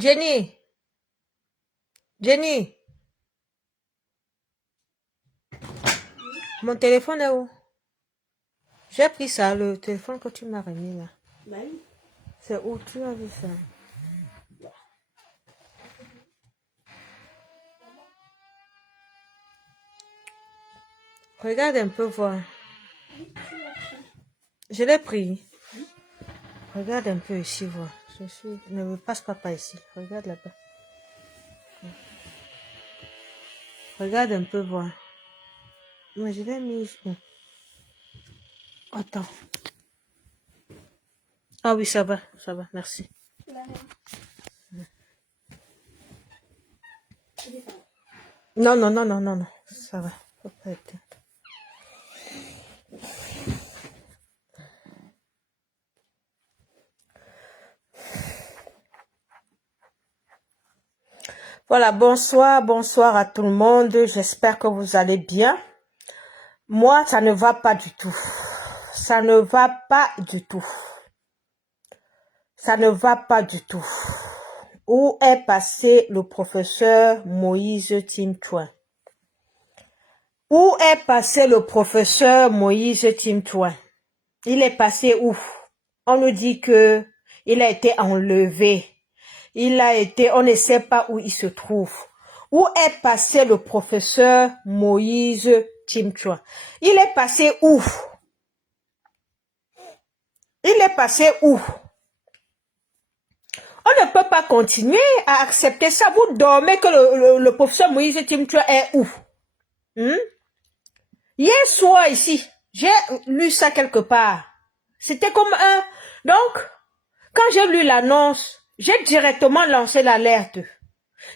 Jenny, Jenny, mon téléphone est où? J'ai pris ça, le téléphone que tu m'as remis là. Oui. C'est où tu as vu ça? Regarde un peu voir. Je l'ai pris. Regarde un peu ici voir. Ne me passe pas par ici. Regarde là-bas. Regarde un peu voir. Mais je l'ai mis où? Attends. Ah oui, ça va, merci. Non, non, non, non, non, non, ça va. Faut pas être- Voilà, bonsoir à tout le monde. J'espère que vous allez bien. Moi, ça ne va pas du tout. Ça ne va pas du tout. Ça ne va pas du tout. Où est passé le professeur Moïse Timtouin? Où est passé le professeur Moïse Timtouin? Il est passé où? On nous dit que il a été enlevé. On ne sait pas où il se trouve. Où est passé le professeur Moïse Timtouin? Il est passé où? Il est passé où? On ne peut pas continuer à accepter ça. Vous dormez que le professeur Moïse Timtouin est où? Hier soir ici, j'ai lu ça quelque part. C'était comme un... Donc, quand j'ai lu l'annonce, j'ai directement lancé l'alerte.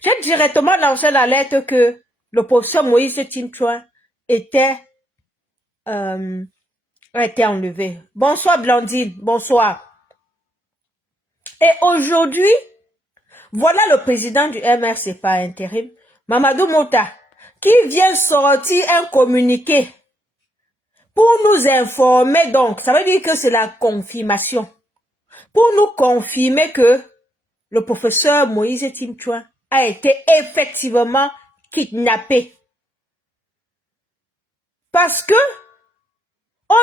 J'ai directement lancé l'alerte que le professeur Moïse Timtouin a été enlevé. Bonsoir Blandine, bonsoir. Et aujourd'hui, voilà le président du MRC par intérim, Mamadou Mota, qui vient sortir un communiqué pour nous informer. Donc, ça veut dire que c'est la confirmation. Pour nous confirmer que le professeur Moïse Timtouin a été effectivement kidnappé. Parce que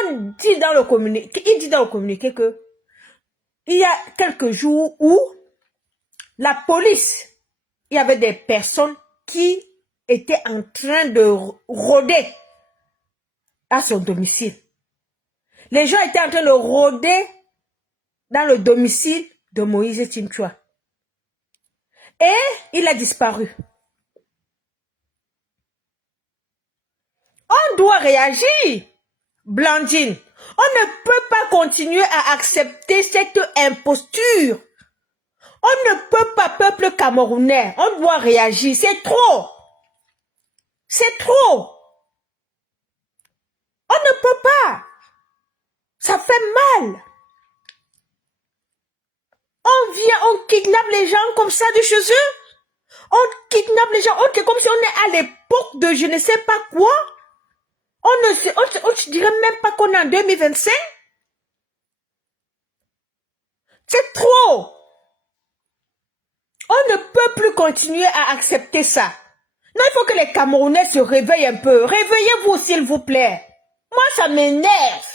il dit dans le communiqué que il y a quelques jours où la police, il y avait des personnes qui étaient en train de rôder à son domicile. Les gens étaient en train de rôder dans le domicile de Moïse Timtouin. Et il a disparu. On doit réagir, Blandine. On ne peut pas continuer à accepter cette imposture. On ne peut pas, peuple camerounais. On doit réagir. C'est trop. C'est trop. On ne peut pas. Ça fait mal. On vient, on kidnappe les gens comme ça de chez eux. On kidnappe les gens. C'est comme si on est à l'époque de je ne sais pas quoi. On ne dirait même pas qu'on est en 2025. C'est trop. On ne peut plus continuer à accepter ça. Non, il faut que les Camerounais se réveillent un peu. Réveillez-vous, s'il vous plaît. Moi, ça m'énerve.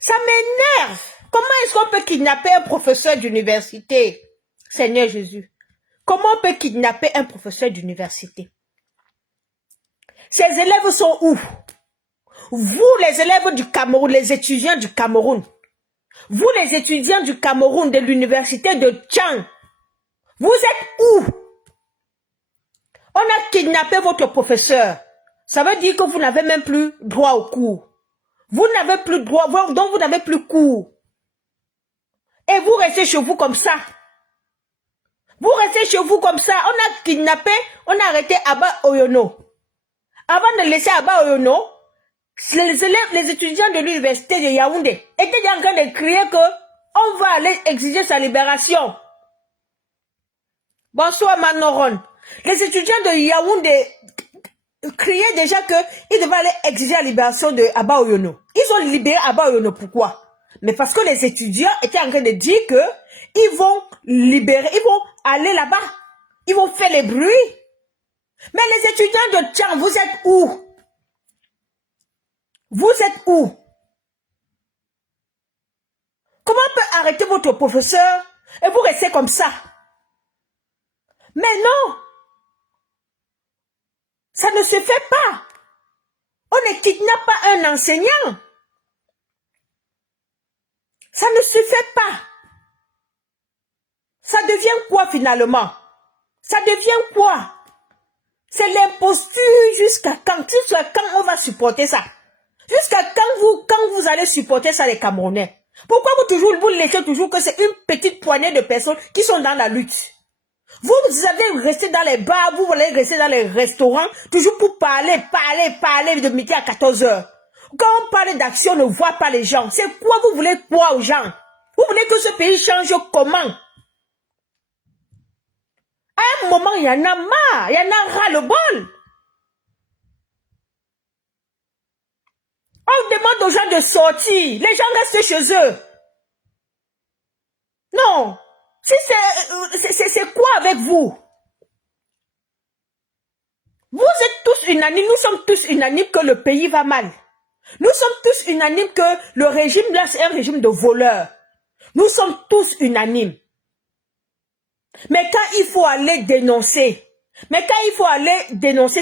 Ça m'énerve. Comment est-ce qu'on peut kidnapper un professeur d'université? Seigneur Jésus. Comment on peut kidnapper un professeur d'université? Ces élèves sont où? Vous, les élèves du Cameroun, les étudiants du Cameroun. Vous, les étudiants du Cameroun, de l'université de Tchang. Vous êtes où? On a kidnappé votre professeur. Ça veut dire que vous n'avez même plus droit au cours. Vous n'avez plus droit, donc vous n'avez plus cours. Et vous restez chez vous comme ça. Vous restez chez vous comme ça. On a kidnappé, on a arrêté Abba Oyono. Avant de laisser Abba Oyono, les étudiants de l'université de Yaoundé étaient en train de crier que on va aller exiger sa libération. Bonsoir Manoron. Les étudiants de Yaoundé criaient déjà qu'ils devaient aller exiger la libération de Abba Oyono. Ils ont libéré Abba Oyono, pourquoi? Mais parce que les étudiants étaient en train de dire que ils vont libérer, ils vont aller là-bas. Ils vont faire les bruits. Mais les étudiants de Tchang, vous êtes où? Vous êtes où? Comment on peut arrêter votre professeur et vous restez comme ça? Mais non, ça ne se fait pas. On ne kidnappe pas un enseignant. Ça ne se fait pas. Ça devient quoi finalement? Ça devient quoi? C'est l'imposture jusqu'à quand? Jusqu'à quand on va supporter ça? Jusqu'à quand vous allez supporter ça les Camerounais? Pourquoi vous laissez toujours que c'est une petite poignée de personnes qui sont dans la lutte? Vous allez rester dans les bars, vous allez rester dans les restaurants, toujours pour parler de midi à 14 heures. Quand on parle d'action, on ne voit pas les gens. C'est quoi vous voulez quoi aux gens? Vous voulez que ce pays change comment? À un moment, il y en a marre, il y en a ras-le-bol. On demande aux gens de sortir, les gens restent chez eux. Non, si c'est quoi avec vous? Vous êtes tous unanimes, nous sommes tous unanimes que le pays va mal. Nous sommes tous unanimes que le régime là, c'est un régime de voleurs. Nous sommes tous unanimes. Mais quand il faut aller dénoncer,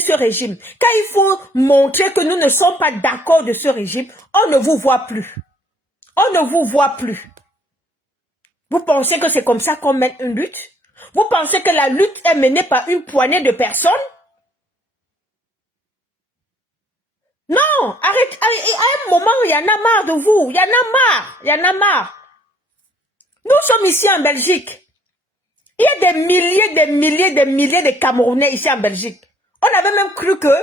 ce régime, quand il faut montrer que nous ne sommes pas d'accord de ce régime, on ne vous voit plus. On ne vous voit plus. Vous pensez que c'est comme ça qu'on mène une lutte? Vous pensez que la lutte est menée par une poignée de personnes? Non, arrête, à un moment, il y en a marre de vous, il y en a marre. Nous sommes ici en Belgique. Il y a des milliers de Camerounais ici en Belgique. On avait même cru que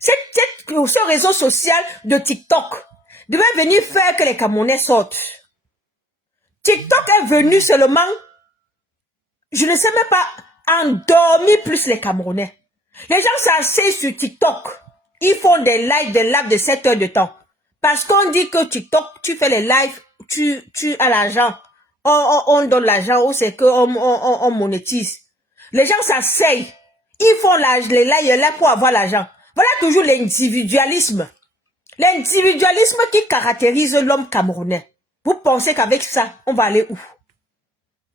ce réseau social de TikTok devait venir faire que les Camerounais sortent. TikTok est venu seulement, je ne sais même pas, endormir plus les Camerounais. Les gens s'asseyent sur TikTok. Ils font des lives de 7 heures de temps. Parce qu'on dit que TikTok, tu fais les lives, tu as l'argent. On donne l'argent ou c'est qu'on monétise. Les gens s'asseyent. Ils font les lives là pour avoir l'argent. Voilà toujours l'individualisme. L'individualisme qui caractérise l'homme camerounais. Vous pensez qu'avec ça, on va aller où?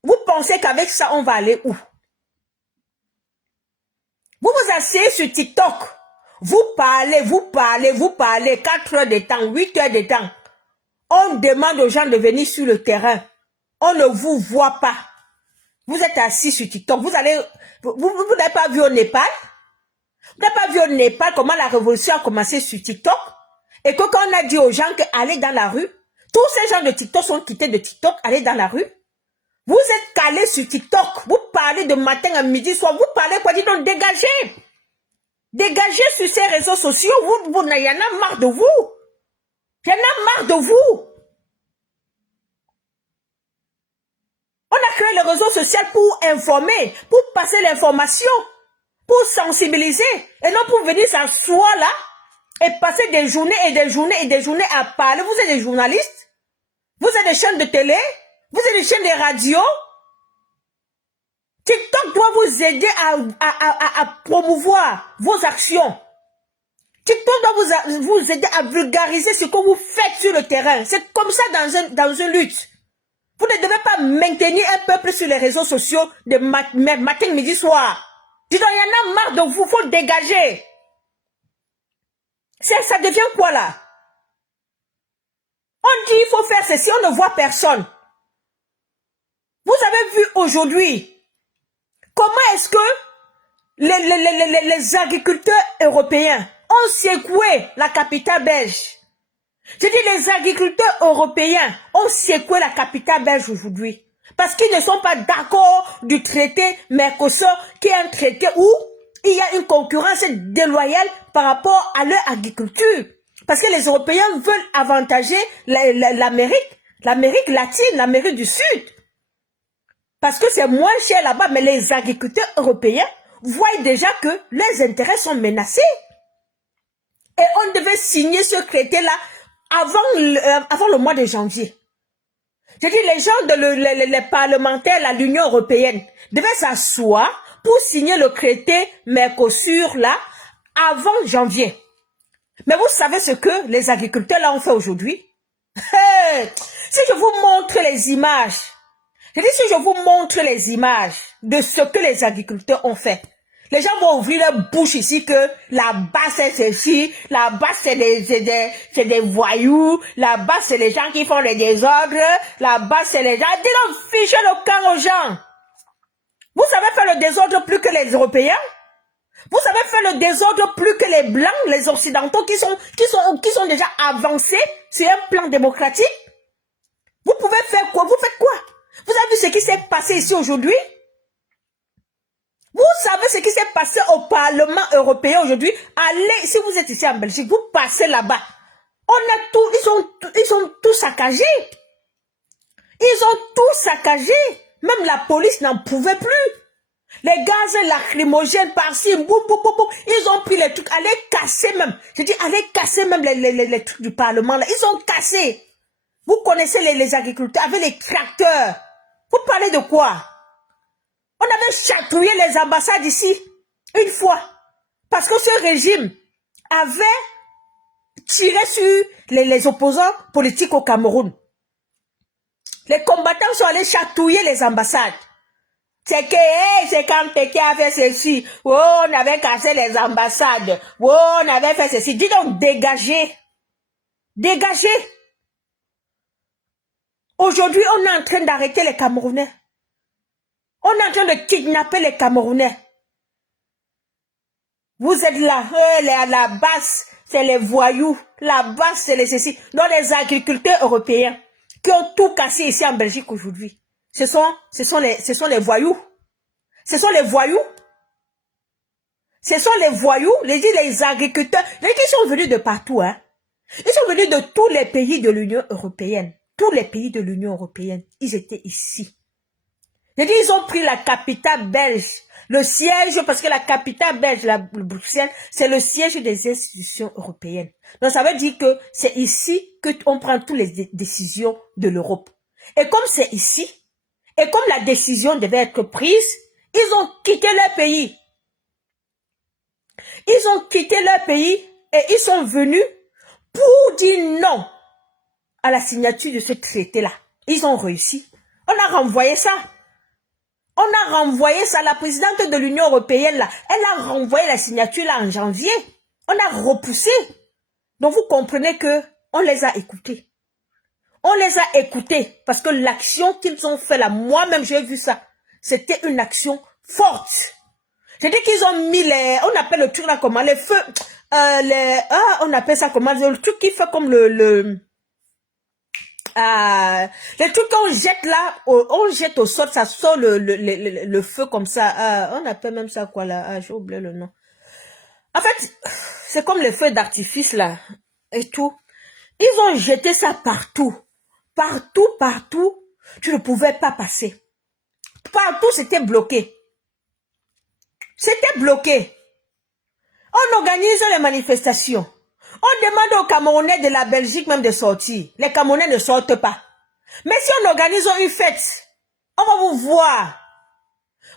Vous pensez qu'avec ça, on va aller où? Vous vous asseyez sur TikTok. Vous parlez, 4 heures de temps, 8 heures de temps. On demande aux gens de venir sur le terrain. On ne vous voit pas. Vous êtes assis sur TikTok. Vous n'avez pas vu au Népal? Vous n'avez pas vu au Népal comment la révolution a commencé sur TikTok? Et que quand on a dit aux gens qu'aller dans la rue, tous ces gens de TikTok sont quittés de TikTok, aller dans la rue. Vous êtes calés sur TikTok. Vous parlez de matin à midi, soir. Vous parlez quoi? Dites donc, dégagez. Dégagez sur ces réseaux sociaux. Il y en a marre de vous. Il y en a marre de vous. On a créé le réseau social pour informer, pour passer l'information, pour sensibiliser, et non pour venir s'asseoir là et passer des journées et des journées et des journées à parler. Vous êtes des journalistes, vous êtes des chaînes de télé, vous êtes des chaînes de radio. TikTok doit vous aider à promouvoir vos actions. TikTok doit vous aider à vulgariser ce que vous faites sur le terrain. C'est comme ça dans une lutte. Vous ne devez pas maintenir un peuple sur les réseaux sociaux de matin, midi, soir. Dis donc, il y en a marre de vous, il faut dégager. Ça devient quoi là? On dit il faut faire ceci, on ne voit personne. Vous avez vu aujourd'hui comment est-ce que les agriculteurs européens ont secoué la capitale belge. Je dis les agriculteurs européens ont secoué la capitale belge aujourd'hui. Parce qu'ils ne sont pas d'accord du traité Mercosur, qui est un traité où il y a une concurrence déloyale par rapport à leur agriculture. Parce que les Européens veulent avantager l'Amérique latine, l'Amérique du Sud. Parce que c'est moins cher là-bas, mais les agriculteurs européens voient déjà que leurs intérêts sont menacés. Et on devait signer ce traité-là avant le mois de janvier. Je dis, les gens, les parlementaires à l'Union européenne devaient s'asseoir pour signer le traité Mercosur là avant janvier. Mais vous savez ce que les agriculteurs là ont fait aujourd'hui? Hey, si je vous montre les images, je dis si je vous montre les images de ce que les agriculteurs ont fait, les gens vont ouvrir leur bouche ici que là-bas c'est ceci, là-bas c'est des voyous, là-bas c'est les gens qui font les désordres, là-bas c'est les gens... Dis-donc, fichez le camp aux gens. Vous savez faire le désordre plus que les Européens? Vous savez faire le désordre plus que les Blancs, les Occidentaux qui sont déjà avancés sur un plan démocratique? Vous pouvez faire quoi? Vous faites quoi? Vous avez vu ce qui s'est passé ici aujourd'hui? Vous savez ce qui s'est passé au Parlement européen aujourd'hui? Allez, si vous êtes ici en Belgique, vous passez là-bas. On a tout, ils ont tout saccagé. Ils ont tout saccagé. Même la police n'en pouvait plus. Les gaz lacrymogènes par-ci, boum, boum, boum, boum. Ils ont pris les trucs, allez casser même. Je dis, allez casser même les trucs du Parlement là. Ils ont cassé. Vous connaissez les agriculteurs avec les tracteurs. Vous parlez de quoi? On avait chatouillé les ambassades ici, une fois. Parce que ce régime avait tiré sur les opposants politiques au Cameroun. Les combattants sont allés chatouiller les ambassades. C'est que, hey, c'est quand Pékin a fait ceci. Oh, on avait cassé les ambassades. Oh, on avait fait ceci. Dis donc, dégagez. Dégagez. Aujourd'hui, on est en train d'arrêter les Camerounais. On est en train de kidnapper les Camerounais. Vous êtes là, la base, c'est les voyous. La base, c'est les ceci. Donc, les agriculteurs européens qui ont tout cassé ici en Belgique aujourd'hui. Ce sont les voyous. Ce sont les voyous. Ce sont les voyous, les agriculteurs, les qui sont venus de partout, hein. Ils sont venus de tous les pays de l'Union européenne. Tous les pays de l'Union européenne, ils étaient ici. Je dis, ils ont pris la capitale belge, le siège, parce que la capitale belge, le Bruxelles, c'est le siège des institutions européennes. Donc ça veut dire que c'est ici qu'on prend toutes les décisions de l'Europe. Et comme c'est ici, et comme la décision devait être prise, ils ont quitté leur pays. Ils ont quitté leur pays et ils sont venus pour dire non à la signature de ce traité-là. Ils ont réussi. On a renvoyé ça. On a renvoyé ça. La présidente de l'Union européenne, là, elle a renvoyé la signature là en janvier. On a repoussé. Donc vous comprenez que on les a écoutés. On les a écoutés parce que l'action qu'ils ont fait là, moi-même j'ai vu ça. C'était une action forte. J'ai dit qu'ils ont mis on appelle le truc là comment, les feux, on appelle ça comment, le truc qui fait comme les trucs qu'on jette là, on jette au sol, ça sort le feu comme ça, on appelle même ça quoi là, j'ai oublié le nom. En fait, c'est comme les feux d'artifice là, et tout. Ils ont jeté ça partout. Partout, partout, tu ne pouvais pas passer. Partout, c'était bloqué. C'était bloqué. On organise les manifestations. On demande aux Camerounais de la Belgique même de sortir. Les Camerounais ne sortent pas. Mais si on organise une fête, on va vous voir.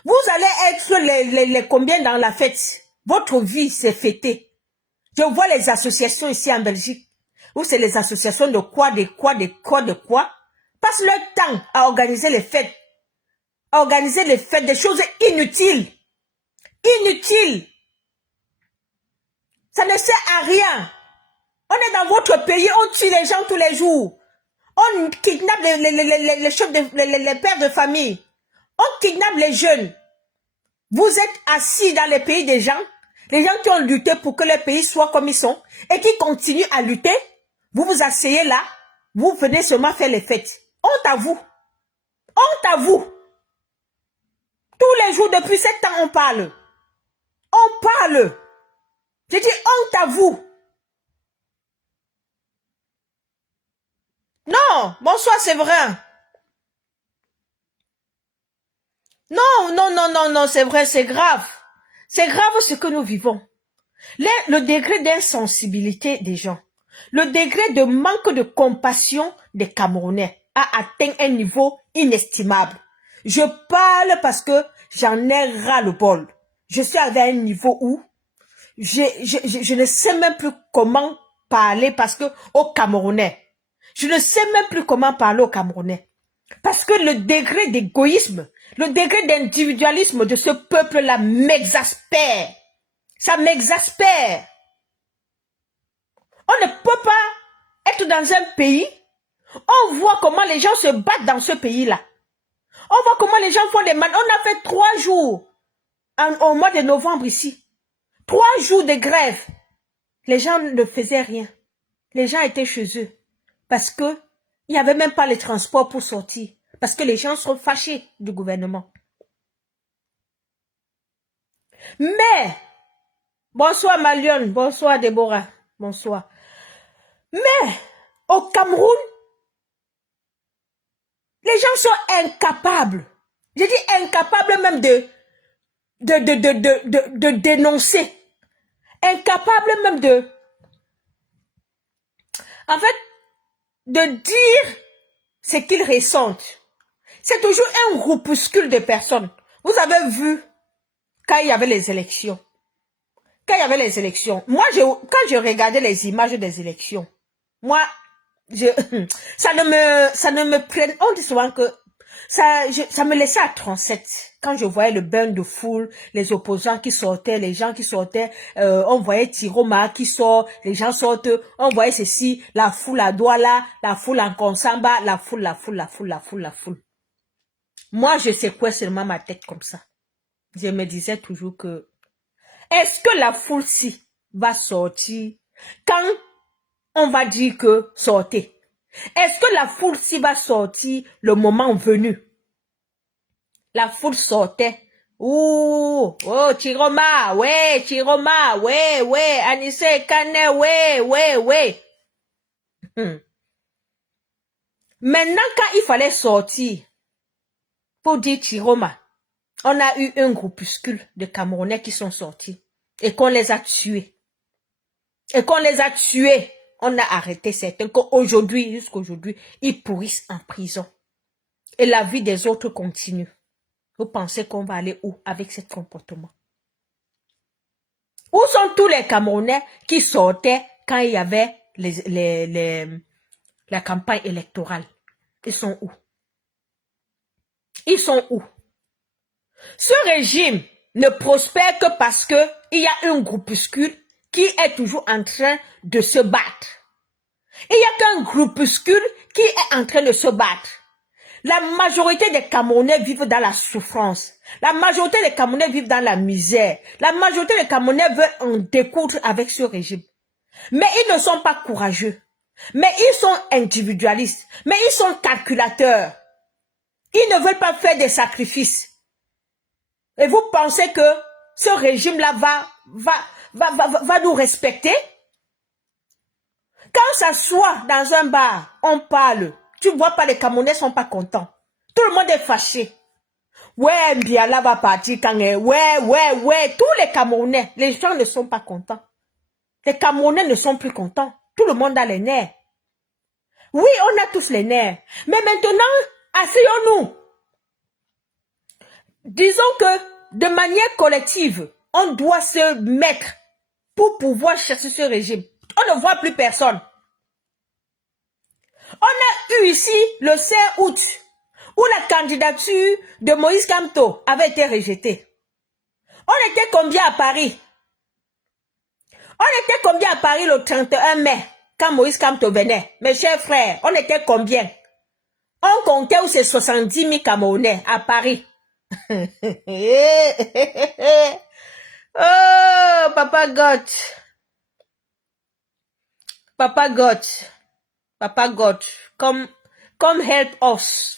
Vous allez être les combien dans la fête? Votre vie, c'est fêtée. Je vois les associations ici en Belgique. Où c'est les associations de quoi, passent leur temps à organiser les fêtes. À organiser les fêtes, des choses inutiles. Inutiles. Ça ne sert à rien. On est dans votre pays, on tue les gens tous les jours. On kidnappe les chefs, les pères de famille. On kidnappe les jeunes. Vous êtes assis dans les pays des gens, les gens qui ont lutté pour que les pays soient comme ils sont, et qui continuent à lutter. Vous vous asseyez là, vous venez seulement faire les fêtes. Honte à vous. Honte à vous. Tous les jours, depuis 7 ans, on parle. On parle. J'ai dit honte à vous. Non, bonsoir, c'est vrai. Non, non, non, non, non, c'est vrai, c'est grave. C'est grave ce que nous vivons. Le degré d'insensibilité des gens. Le degré de manque de compassion des Camerounais. a atteint un niveau inestimable. Je parle parce que j'en ai ras le bol. Je suis à un niveau où je ne sais même plus comment parler parce que au Camerounais. Je ne sais même plus comment parler au Camerounais. Parce que le degré d'égoïsme, le degré d'individualisme de ce peuple-là m'exaspère. Ça m'exaspère. On ne peut pas être dans un pays, on voit comment les gens se battent dans ce pays-là. On voit comment les gens font des manifs. On a fait 3 jours au mois de novembre ici. 3 jours de grève. Les gens ne faisaient rien. Les gens étaient chez eux. Parce que il n'y avait même pas les transports pour sortir. Parce que les gens sont fâchés du gouvernement. Mais, bonsoir Malion, bonsoir Déborah, bonsoir. Mais, au Cameroun, les gens sont incapables. Je dis incapables même de dénoncer. Incapables même en fait, de dire ce qu'ils ressentent. C'est toujours un groupuscule de personnes. Vous avez vu quand il y avait les élections. Quand il y avait les élections, moi, quand je regardais les images des élections, moi, ça ne me prenne, on dit souvent que ça me laissait à 37 quand je voyais le bain de foule, les opposants qui sortaient, les gens qui sortaient, on voyait Tiroma qui sort, les gens sortent, on voyait ceci, la foule à Douala, la foule en Konsamba, la foule. Moi, je secouais seulement ma tête comme ça. Je me disais toujours que, est-ce que la foule-ci va sortir quand on va dire que sortez? Est-ce que la foule-ci va sortir le moment venu? La foule sortait. Oh, Chiroma, ouais, Anisse Kane, ouais. Maintenant, quand il fallait sortir pour dire Chiroma, on a eu un groupuscule de Camerounais qui sont sortis et qu'on les a tués. On a arrêté certains qu'aujourd'hui, jusqu'aujourd'hui, ils pourrissent en prison. Et la vie des autres continue. Vous pensez qu'on va aller où avec ce comportement? Où sont tous les Camerounais qui sortaient quand il y avait la campagne électorale? Ils sont où? Ce régime ne prospère que parce que il y a un groupuscule qui est toujours en train de se battre. Il n'y a qu'un groupuscule qui est en train de se battre. La majorité des Camerounais vivent dans la souffrance. La majorité des Camerounais vivent dans la misère. La majorité des Camerounais veulent en découdre avec ce régime. Mais ils ne sont pas courageux. Mais ils sont individualistes. Mais ils sont calculateurs. Ils ne veulent pas faire des sacrifices. Et vous pensez que ce régime-là va nous respecter? Quand ça soit dans un bar, on parle. Tu vois pas, les Camerounais sont pas contents. Tout le monde est fâché. Ouais, Mbiala va partir quand ouais. Tous les Camerounais, les gens ne sont pas contents. Les Camerounais ne sont plus contents. Tout le monde a les nerfs. Oui, on a tous les nerfs. Mais maintenant, asseyons-nous. Disons que, de manière collective, on doit se mettre pour pouvoir chasser ce régime. On ne voit plus personne. On a eu ici le 5 août où la candidature de Moïse Kamto avait été rejetée. On était combien à Paris? On était combien à Paris le 31 mai quand Moïse Kamto venait? Mes chers frères, on était combien? On comptait où c'est 70 000 Camerounais à Paris. Oh, Papa God, come help us.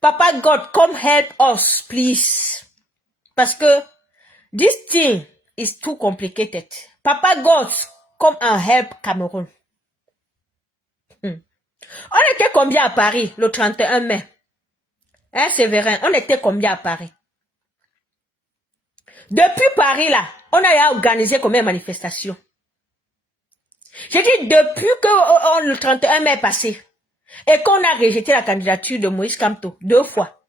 Papa God, come help us, please. Parce que this thing is too complicated. Papa God, come and help Cameroun. On était combien à Paris le 31 mai? Hein, Séverin, on était combien à Paris? Depuis Paris, là, on a organisé combien de manifestations? J'ai dit depuis que le 31 mai est passé. Et qu'on a rejeté la candidature de Moïse Kamto 2 fois.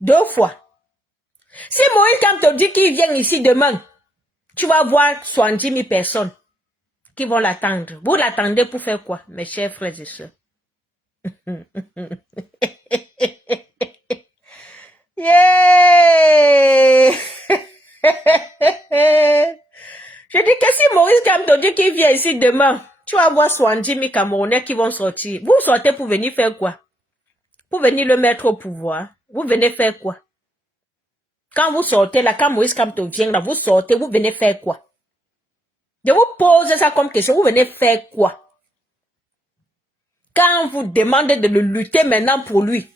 2 fois. Si Moïse Kamto dit qu'il vient ici demain, tu vas voir 70 000 personnes qui vont l'attendre. Vous l'attendez pour faire quoi, mes chers frères et sœurs? Yeah! Je dis que si Maurice Kamto dit qu'il vient ici demain, tu vas voir 70 000 Camerounais qui vont sortir. Vous sortez pour venir faire quoi? Pour venir le mettre au pouvoir. Vous venez faire quoi? Quand vous sortez là, quand Maurice Kamto vient là, vous sortez, vous venez faire quoi? Je vous pose ça comme question, vous venez faire quoi? Quand vous demandez de le lutter maintenant pour lui,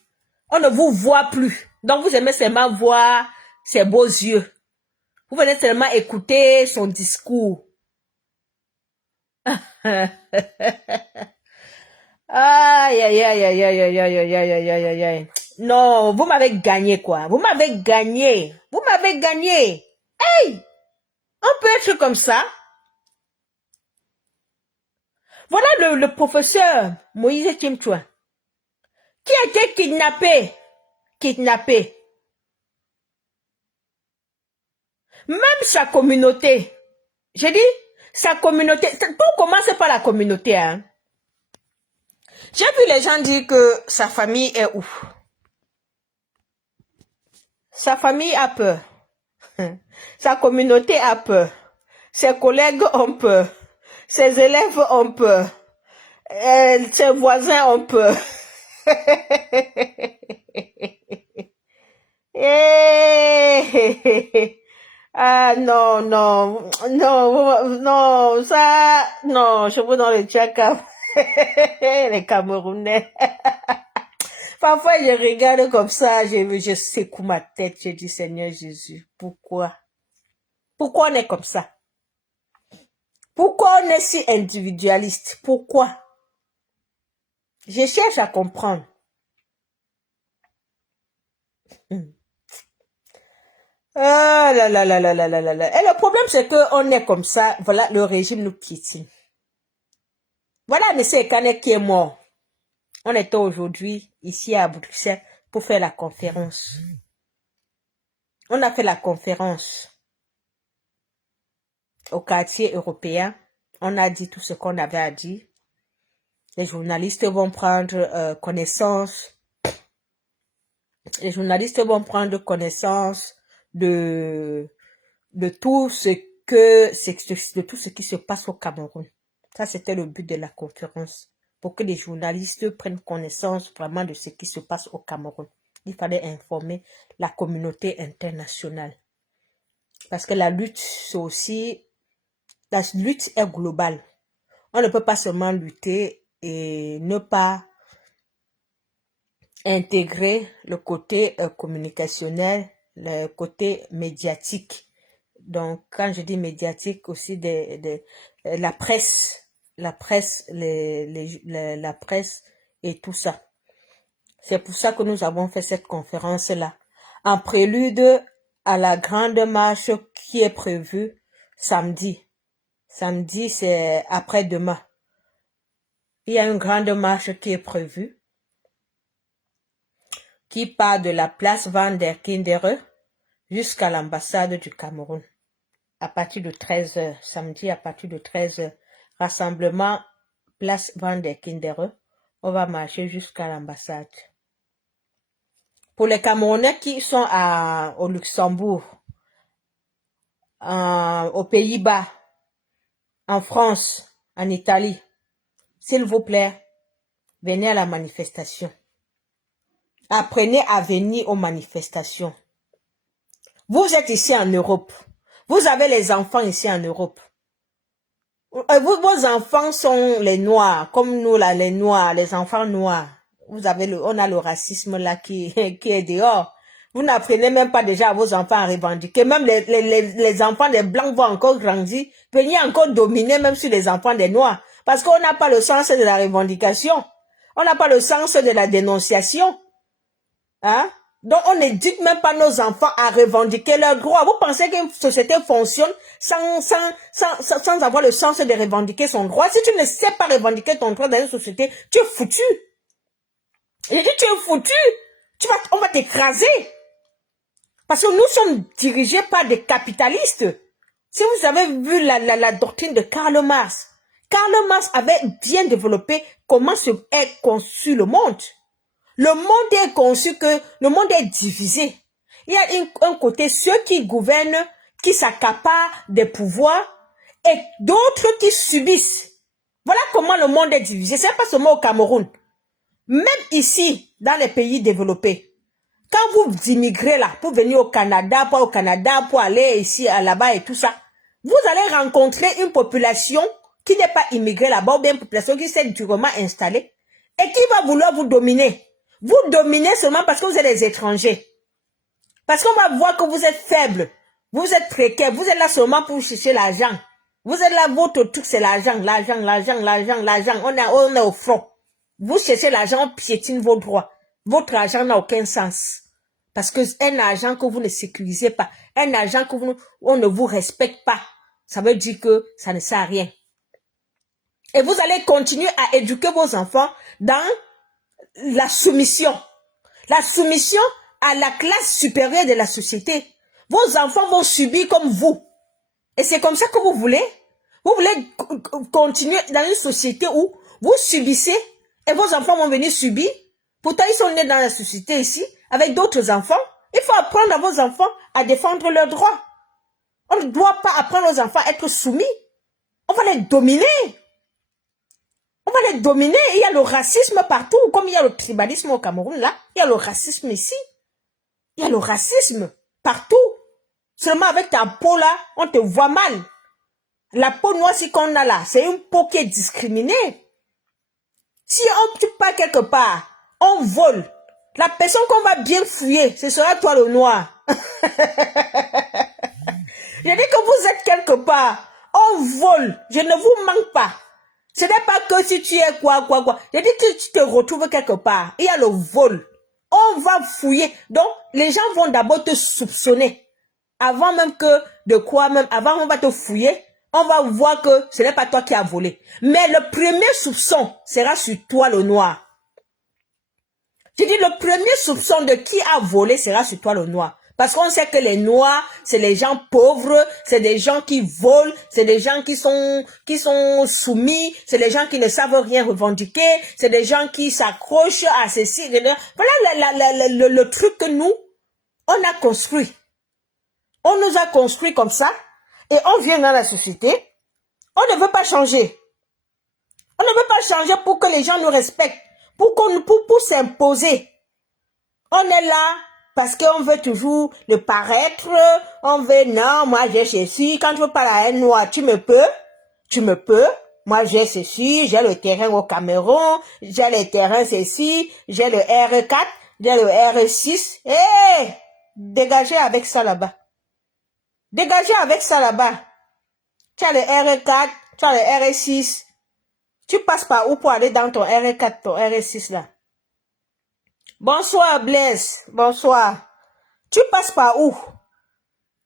on ne vous voit plus. Donc vous aimez seulement voir ses beaux yeux. Vous venez seulement écouter son discours. Aïe, aïe, aïe, aïe, aïe, aïe, aïe, aïe, aïe, aïe, aïe, aïe. Non, vous m'avez gagné, quoi. Vous m'avez gagné. Vous m'avez gagné. Hey! On peut être comme ça. Voilà le professeur Moïse Timchouan, qui a été kidnappé. Kidnappé. Même sa communauté. J'ai dit, sa communauté. Tout commence par la communauté, hein. J'ai vu les gens dire que sa famille est où? Sa famille a peur. Sa communauté a peur. Ses collègues ont peur. Ses élèves ont peur. Ses voisins ont peur. Ah non, non, non, non, ça, non, je vous donne le tchakam. Les Camerounais. Parfois, je regarde comme ça, je secoue ma tête, je dis, Seigneur Jésus, pourquoi? Pourquoi on est comme ça? Pourquoi on est si individualiste? Pourquoi? Je cherche à comprendre. Ah là là là là là là là là. Et le problème, c'est qu'on est comme ça, voilà, le régime nous piétine. Voilà M. Ekane qui est mort. On était aujourd'hui ici à Bruxelles pour faire la conférence. On a fait la conférence au quartier européen. On a dit tout ce qu'on avait à dire. Les journalistes vont prendre connaissance. Les journalistes vont prendre connaissance de tout ce qui se passe au Cameroun. Ça, c'était le but de la conférence. Pour que les journalistes prennent connaissance vraiment de ce qui se passe au Cameroun. Il fallait informer la communauté internationale. Parce que la lutte, c'est aussi... La lutte est globale. On ne peut pas seulement lutter et ne pas intégrer le côté communicationnel, le côté médiatique. Donc, quand je dis médiatique, aussi la presse, la presse et tout ça. C'est pour ça que nous avons fait cette conférence-là. En prélude à la grande marche qui est prévue samedi. Samedi, c'est après-demain. Il y a une grande marche qui est prévue, qui part de la place Van der Kindere jusqu'à l'ambassade du Cameroun. À partir de 13h, samedi à partir de 13h, rassemblement place Van der Kindere, on va marcher jusqu'à l'ambassade. Pour les Camerounais qui sont au Luxembourg, aux Pays-Bas, en France, en Italie, s'il vous plaît, venez à la manifestation. Apprenez à venir aux manifestations. Vous êtes ici en Europe. Vous avez les enfants ici en Europe. Vos enfants sont les noirs, comme nous là, les noirs, les enfants noirs. On a le racisme là qui est dehors. Vous n'apprenez même pas déjà à vos enfants à revendiquer. Même les enfants des blancs vont encore grandir, venir encore dominer même sur les enfants des noirs. Parce qu'on n'a pas le sens de la revendication. On n'a pas le sens de la dénonciation. Hein? Donc, on n'éduque même pas nos enfants à revendiquer leurs droits. Vous pensez qu'une société fonctionne sans avoir le sens de revendiquer son droit? Si tu ne sais pas revendiquer ton droit dans une société, tu es foutu. J'ai dit, tu es foutu. On va t'écraser. Parce que nous sommes dirigés par des capitalistes. Si vous avez vu la doctrine de Karl Marx avait bien développé comment est conçu le monde. Le monde est conçu que le monde est divisé. Il y a un côté ceux qui gouvernent, qui s'accaparent des pouvoirs et d'autres qui subissent. Voilà comment le monde est divisé. C'est pas seulement au Cameroun. Même ici, dans les pays développés, quand vous immigrez là, pour venir au Canada, pour aller ici, là-bas et tout ça, vous allez rencontrer une population qui n'est pas immigrée là-bas, ou bien une population qui s'est durement installée et qui va vouloir vous dominer. Vous dominez seulement parce que vous êtes des étrangers. Parce qu'on va voir que vous êtes faible, vous êtes précaire, vous êtes là seulement pour chercher l'argent. Vous êtes là, votre truc c'est l'argent. On est au front. Vous cherchez l'argent, on piétine vos droits. Votre argent n'a aucun sens. Parce que un argent que vous ne sécurisez pas, un argent que on ne vous respecte pas, ça veut dire que ça ne sert à rien. Et vous allez continuer à éduquer vos enfants dans la soumission. La soumission à la classe supérieure de la société. Vos enfants vont subir comme vous. Et c'est comme ça que vous voulez? Vous voulez continuer dans une société où vous subissez et vos enfants vont venir subir? Pourtant, ils sont nés dans la société ici, avec d'autres enfants. Il faut apprendre à vos enfants à défendre leurs droits. On ne doit pas apprendre aux enfants à être soumis. On va les dominer. On va les dominer. Il y a le racisme partout. Comme il y a le tribalisme au Cameroun, là, il y a le racisme ici. Il y a le racisme partout. Seulement avec ta peau là, on te voit mal. La peau noire si qu'on a là, c'est une peau qui est discriminée. Si on tue pas quelque part, on vole. La personne qu'on va bien fouiller, ce sera toi le noir. Je dis que vous êtes quelque part, on vole. Je ne vous manque pas. Ce n'est pas que si tu es quoi. Je dis que tu te retrouves quelque part. Il y a le vol. On va fouiller. Donc, les gens vont d'abord te soupçonner. Avant même que, avant on va te fouiller, on va voir que ce n'est pas toi qui as volé. Mais le premier soupçon sera sur toi le noir. Je dis le premier soupçon de qui a volé sera sur toi le noir. Parce qu'on sait que les noirs, c'est les gens pauvres, c'est des gens qui volent, c'est des gens qui sont soumis, c'est des gens qui ne savent rien revendiquer, c'est des gens qui s'accrochent à ceci. Voilà le truc que nous, on a construit. On nous a construit comme ça et on vient dans la société. On ne veut pas changer. On ne veut pas changer pour que les gens nous respectent, pour s'imposer. On est là parce qu'on veut toujours le paraître. On veut, non, moi j'ai ceci. Quand je veux parler à un noir, tu me peux. Moi j'ai ceci, j'ai le terrain au Cameroun, j'ai le terrain ceci, j'ai le R4, j'ai le R6. Hé, dégagez avec ça là-bas. Dégagez avec ça là-bas. Tu as le R4, tu as le R6. Tu passes par où pour aller dans ton R4, ton R6 là? Bonsoir Blaise, bonsoir. Tu passes par où?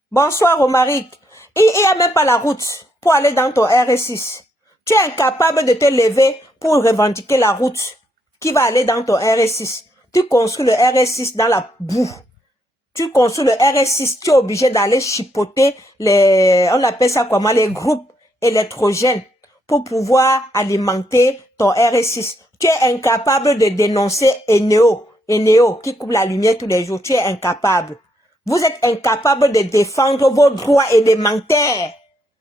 Bonsoir Romaric. Il n'y a même pas la route pour aller dans ton R6. Tu es incapable de te lever pour revendiquer la route qui va aller dans ton RS6. Tu construis le RS6 dans la boue. Tu construis le RS6, tu es obligé d'aller chipoter on appelle ça comment, les groupes électrogènes pour pouvoir alimenter ton RS6. Tu es incapable de dénoncer Eneo qui coupe la lumière tous les jours. Tu es incapable. Vous êtes incapable de défendre vos droits élémentaires.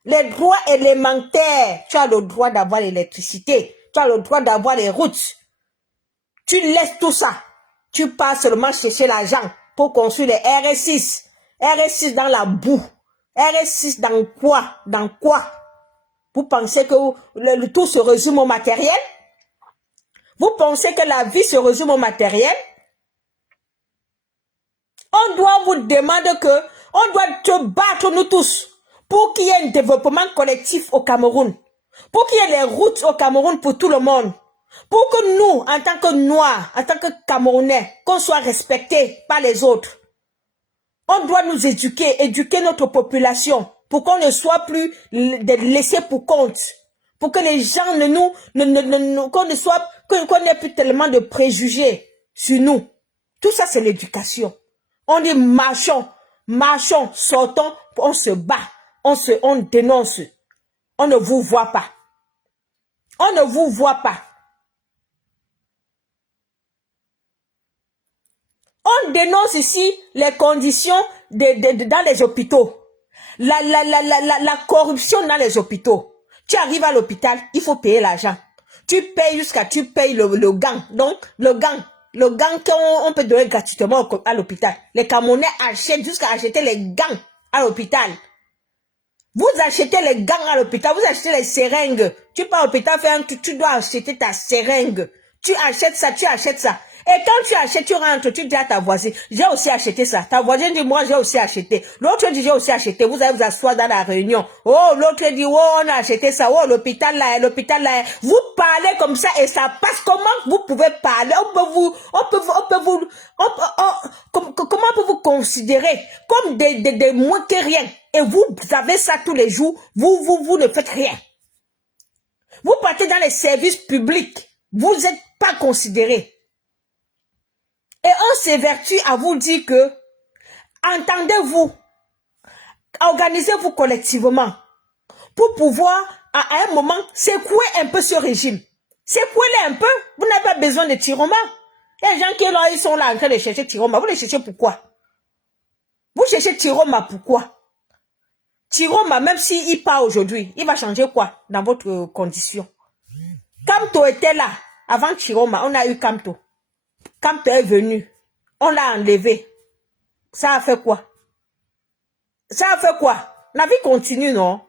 Les droits élémentaires. Tu as le droit d'avoir l'électricité. Tu as le droit d'avoir les routes. Tu laisses tout ça. Tu pars seulement chercher l'argent pour construire les RS6. RS6 dans la boue. RS6 dans quoi? Dans quoi? Vous pensez que le tout se résume au matériel? Vous pensez que la vie se résume au matériel? On doit vous demander on doit te battre nous tous pour qu'il y ait un développement collectif au Cameroun. Pour qu'il y ait les routes au Cameroun pour tout le monde. Pour que nous, en tant que Noirs, en tant que Camerounais, qu'on soit respectés par les autres. On doit nous éduquer notre population pour qu'on ne soit plus laissés pour compte. Pour que les gens qu'on n'ait plus tellement de préjugés. sur nous. Tout ça, c'est l'éducation. On dit marchons, marchons, sortons, on se bat, on dénonce. On ne vous voit pas. On ne vous voit pas. On dénonce ici les conditions dans les hôpitaux. La corruption dans les hôpitaux. Tu arrives à l'hôpital, il faut payer l'argent. Tu payes jusqu'à tu payes le gant. Donc, le gant qu'on peut donner gratuitement à l'hôpital. Les Camerounais achètent jusqu'à acheter les gants à l'hôpital. Vous achetez les gants à l'hôpital, vous achetez les seringues. Tu pars à l'hôpital, tu dois acheter ta seringue. Tu achètes ça, tu achètes ça. Et quand tu achètes, tu rentres, tu dis à ta voisine, j'ai aussi acheté ça. Ta voisine dit, moi, j'ai aussi acheté. L'autre dit, j'ai aussi acheté. Vous allez vous asseoir dans la réunion. Oh, l'autre dit, oh, on a acheté ça. Oh, l'hôpital là. Vous parlez comme ça et ça passe. Comment vous pouvez parler? Comment on peut vous considérer comme des moins que rien? Et vous avez ça tous les jours. Vous ne faites rien. Vous partez dans les services publics. Vous n'êtes pas considérés. Et on s'évertue à vous dire que, entendez-vous, organisez-vous collectivement pour pouvoir, à un moment, secouer un peu ce régime. Secouez-le un peu. Vous n'avez pas besoin de Tiroma. Les gens qui là, ils sont là en train de chercher Tiroma. Vous les cherchez pourquoi? Vous cherchez Tiroma pourquoi? Tiroma, même s'il part aujourd'hui, il va changer quoi dans votre condition? Kamto était là. Avant Tiroma, on a eu Kamto. Kamto est venu. On l'a enlevé. Ça a fait quoi? Ça a fait quoi? La vie continue, non?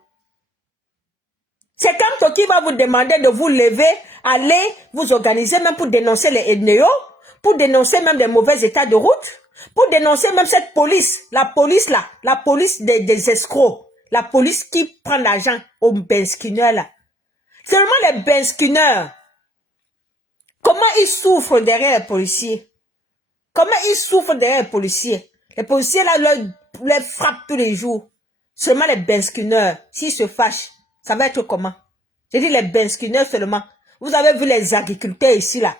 C'est Kamto qui va vous demander de vous lever, aller vous organiser même pour dénoncer les NEO, pour dénoncer même les mauvais états de route, pour dénoncer même cette police, la police là, la police des escrocs, la police qui prend l'argent aux benskinners là. Seulement les benskinners. Comment ils souffrent derrière les policiers? Comment ils souffrent derrière les policiers? Les policiers là les frappent tous les jours. Seulement les benskinners, s'ils se fâchent, ça va être comment? J'ai dit les benskinners seulement. Vous avez vu les agriculteurs ici là.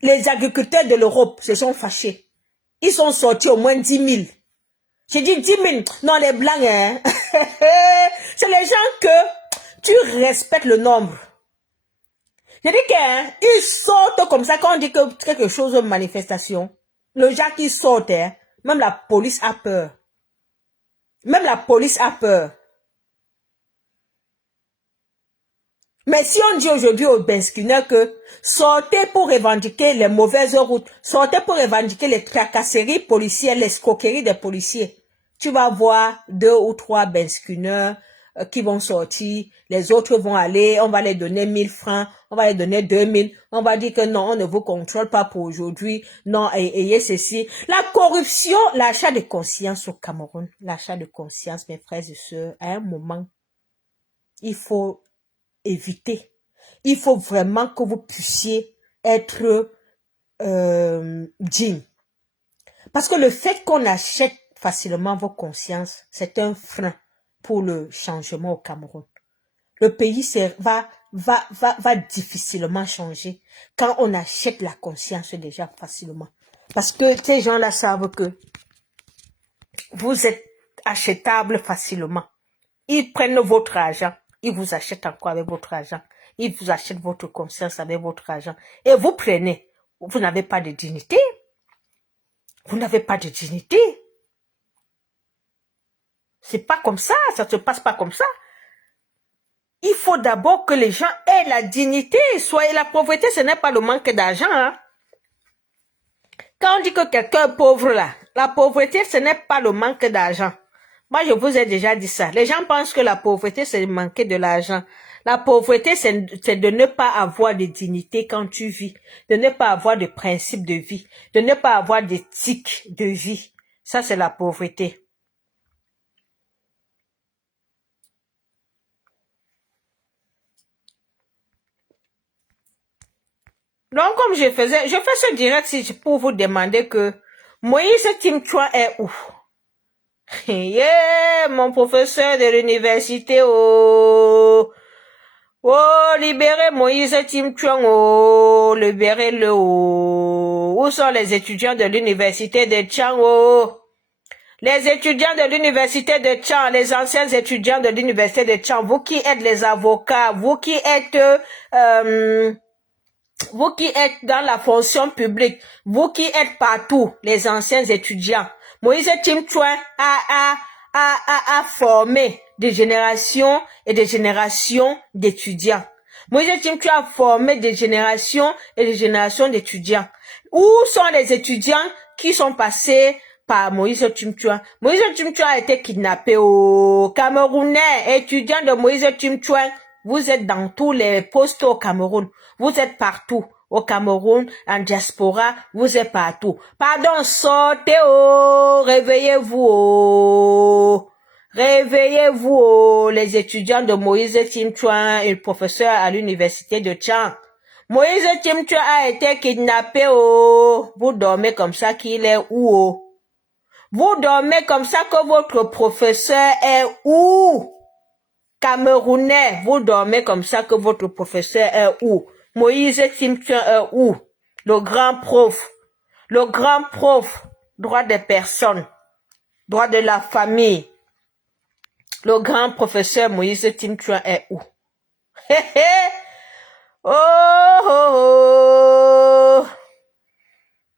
Les agriculteurs de l'Europe se sont fâchés. Ils sont sortis au moins 10 000. J'ai dit 10 000. Non, les blancs, hein. C'est les gens que tu respectes le nombre. J'ai dit qu'ils sortent comme ça quand on dit que quelque chose, une manifestation. Le gens qui sortent, hein, même la police a peur. Même la police a peur. Mais si on dit aujourd'hui aux benskinners que sortez pour revendiquer les mauvaises routes, sortez pour revendiquer les tracasseries policières, les escroqueries des policiers, tu vas voir 2 ou 3 benskinners qui vont sortir, les autres vont aller, on va les donner 1000 francs, on va les donner 2000, on va dire que non, on ne vous contrôle pas pour aujourd'hui, non, ayez ceci. La corruption, l'achat de conscience au Cameroun, l'achat de conscience, mes frères et sœurs, à un moment, il faut éviter. Il faut vraiment que vous puissiez être digne. Parce que le fait qu'on achète facilement vos consciences, c'est un frein pour le changement au Cameroun. Le pays va difficilement changer quand on achète la conscience déjà facilement. Parce que ces gens-là savent que vous êtes achetable facilement. Ils prennent votre argent. Ils vous achètent encore avec votre argent. Ils vous achètent votre conscience avec votre argent. Et vous prenez. Vous n'avez pas de dignité. Vous n'avez pas de dignité. C'est pas comme ça. Ça ne se passe pas comme ça. Il faut d'abord que les gens aient la dignité. Soyez la pauvreté, ce n'est pas le manque d'argent. Hein. Quand on dit que quelqu'un est pauvre là, la pauvreté, ce n'est pas le manque d'argent. Moi, je vous ai déjà dit ça. Les gens pensent que la pauvreté, c'est manquer de l'argent. La pauvreté, c'est de ne pas avoir de dignité quand tu vis, de ne pas avoir de principe de vie, de ne pas avoir d'éthique de vie. Ça, c'est la pauvreté. Donc, comme je fais ce direct pour vous demander que Moïse Timchouan est où? Yeah, mon professeur de l'université, oh, libérez Moïse Timchouan, oh, libérez-le, oh. Où sont les étudiants de l'université de Tchang? Oh, les étudiants de l'université de Tchang, les anciens étudiants de l'université de Tchang, vous qui êtes les avocats, vous qui êtes dans la fonction publique, vous qui êtes partout, les anciens étudiants, Moïse Timchouin a formé des générations et des générations d'étudiants. Moïse Timchouin a formé des générations et des générations d'étudiants. Où sont les étudiants qui sont passés par Moïse Timchouin? Moïse Timchouin a été kidnappé au Camerounais, étudiants de Moïse Timchouin. Vous êtes dans tous les postes au Cameroun. Vous êtes partout. Au Cameroun, en diaspora, vous êtes partout. Pardon, sortez, oh, réveillez-vous, oh. Réveillez-vous, oh, les étudiants de Moïse Timchouin et le professeur à l'université de Tchang. Moïse Timchouin a été kidnappé, oh. Vous dormez comme ça qu'il est où, oh. Vous dormez comme ça que votre professeur est où? Camerounais, vous dormez comme ça que votre professeur est où? Moïse Timchouin est où? Le grand prof, droit des personnes, droit de la famille. Le grand professeur Moïse Timchouin est où? Hé hé! Oh oh oh!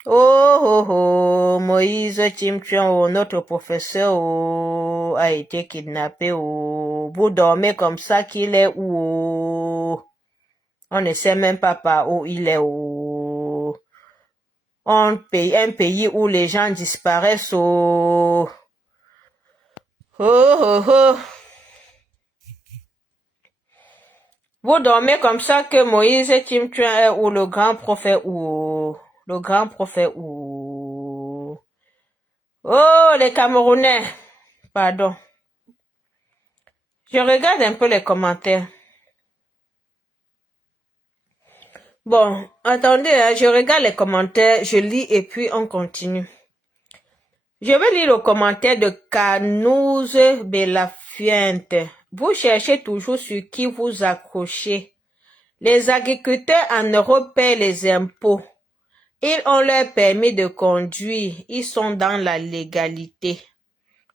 Oh oh oh! Moïse Timchouin, oh, notre professeur, oh, a été kidnappé, oh. Vous dormez comme ça qu'il est où, oh. On ne sait même pas par où il est, oh. Un pays où les gens disparaissent, oh. Oh oh oh! Vous dormez comme ça que Moïse Timchouin est où? Le grand prophète où? Le grand prophète où? Oh, les Camerounais. Pardon. Je regarde un peu les commentaires. Bon, attendez, hein, je regarde les commentaires, je lis et puis on continue. Je vais lire le commentaire de Canouze Belafiente. Vous cherchez toujours sur qui vous accrochez. Les agriculteurs en Europe paient les impôts. Ils ont leur permis de conduire. Ils sont dans la légalité.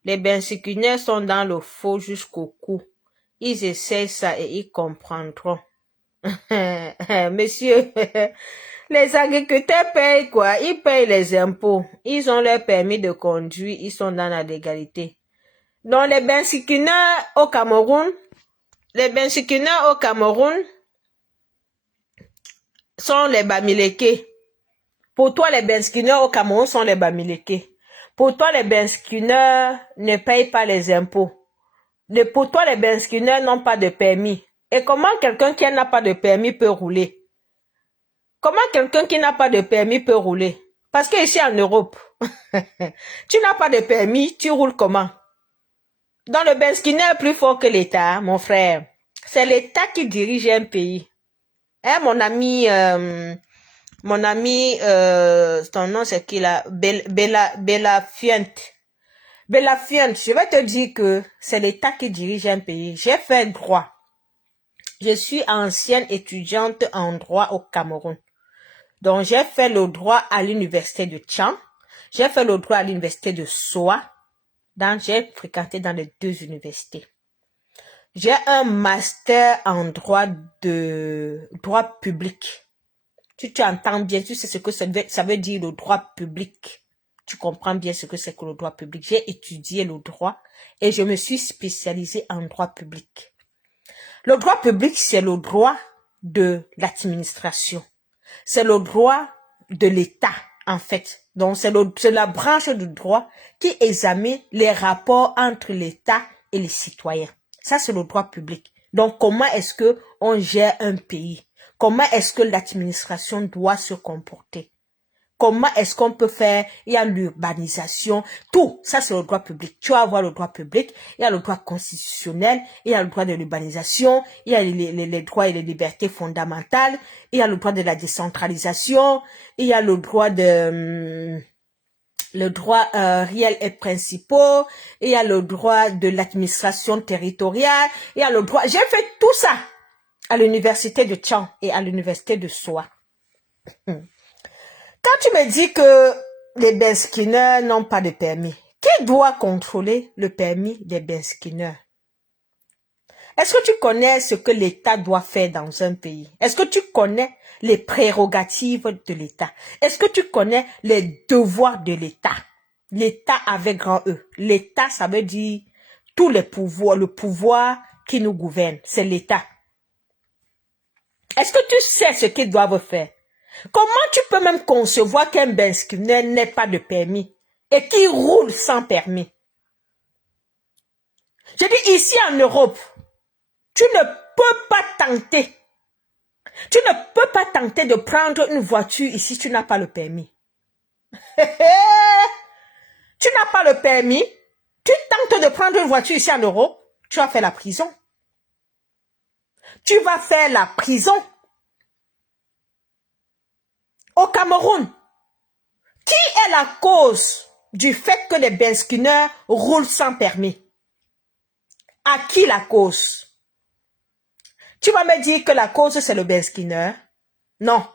Les bensicunaires sont dans le faux jusqu'au cou. Ils essaient ça et ils comprendront. Monsieur, les agriculteurs payent quoi? Ils payent les impôts. Ils ont leur permis de conduire. Ils sont dans la légalité. Donc les bensicunaires au Cameroun, sont les Bamileke. Pour toi, les bensicunaires au Cameroun sont les Bamileke. Pour toi, les bensicunaires ne payent pas les impôts. Pour toi, les bensicunaires n'ont pas de permis. Et comment quelqu'un qui n'a pas de permis peut rouler? Comment quelqu'un qui n'a pas de permis peut rouler? Parce que ici en Europe, tu n'as pas de permis, tu roules comment? Donc le bensicunaire est plus fort que l'État, mon frère. C'est l'État qui dirige un pays. Hein, mon ami, son nom c'est qui là? Belafiente. Belafiente, je vais te dire que c'est l'État qui dirige un pays. J'ai fait droit. Je suis ancienne étudiante en droit au Cameroun. Donc, j'ai fait le droit à l'université de Tchang. J'ai fait le droit à l'université de Soa. Donc, j'ai fréquenté dans les deux universités. J'ai un master en droit public. Tu entends bien, tu sais ce que ça veut dire le droit public. Tu comprends bien ce que c'est que le droit public. J'ai étudié le droit et je me suis spécialisée en droit public. Le droit public, c'est le droit de l'administration. C'est le droit de l'État, en fait. Donc, c'est la branche du droit qui examine les rapports entre l'État et les citoyens. Ça, c'est le droit public. Donc, comment est-ce que on gère un pays? Comment est-ce que l'administration doit se comporter? Comment est-ce qu'on peut faire? Il y a l'urbanisation, tout. Ça, c'est le droit public. Tu vas avoir le droit public, il y a le droit constitutionnel, il y a le droit de l'urbanisation, il y a les droits et les libertés fondamentales, il y a le droit de la décentralisation, il y a le droit réel et principaux, il y a le droit de l'administration territoriale, il y a le droit... J'ai fait tout ça à l'université de Tchang et à l'université de Soa. Quand Quand tu me dis que les benskinneurs n'ont pas de permis, qui doit contrôler le permis des benskinneurs? Est-ce que tu connais ce que l'État doit faire dans un pays? Est-ce que tu connais les prérogatives de l'État? Est-ce que tu connais les devoirs de l'État? L'État avec grand E. L'État, ça veut dire tous les pouvoirs, le pouvoir qui nous gouverne, c'est l'État. Est-ce que tu sais ce qu'ils doivent faire? Comment tu peux même concevoir qu'un benskinneur n'ait pas de permis et qu'il roule sans permis? Je dis ici en Europe, tu ne peux pas tenter. Tu ne peux pas tenter de prendre une voiture ici, tu n'as pas le permis. Tu n'as pas le permis, tu tentes de prendre une voiture ici en Europe, tu vas faire la prison. Tu vas faire la prison. Au Cameroun, qui est la cause du fait que les benskinneurs roulent sans permis? À qui la cause? Tu vas me dire que la cause c'est le benskinneur? Non.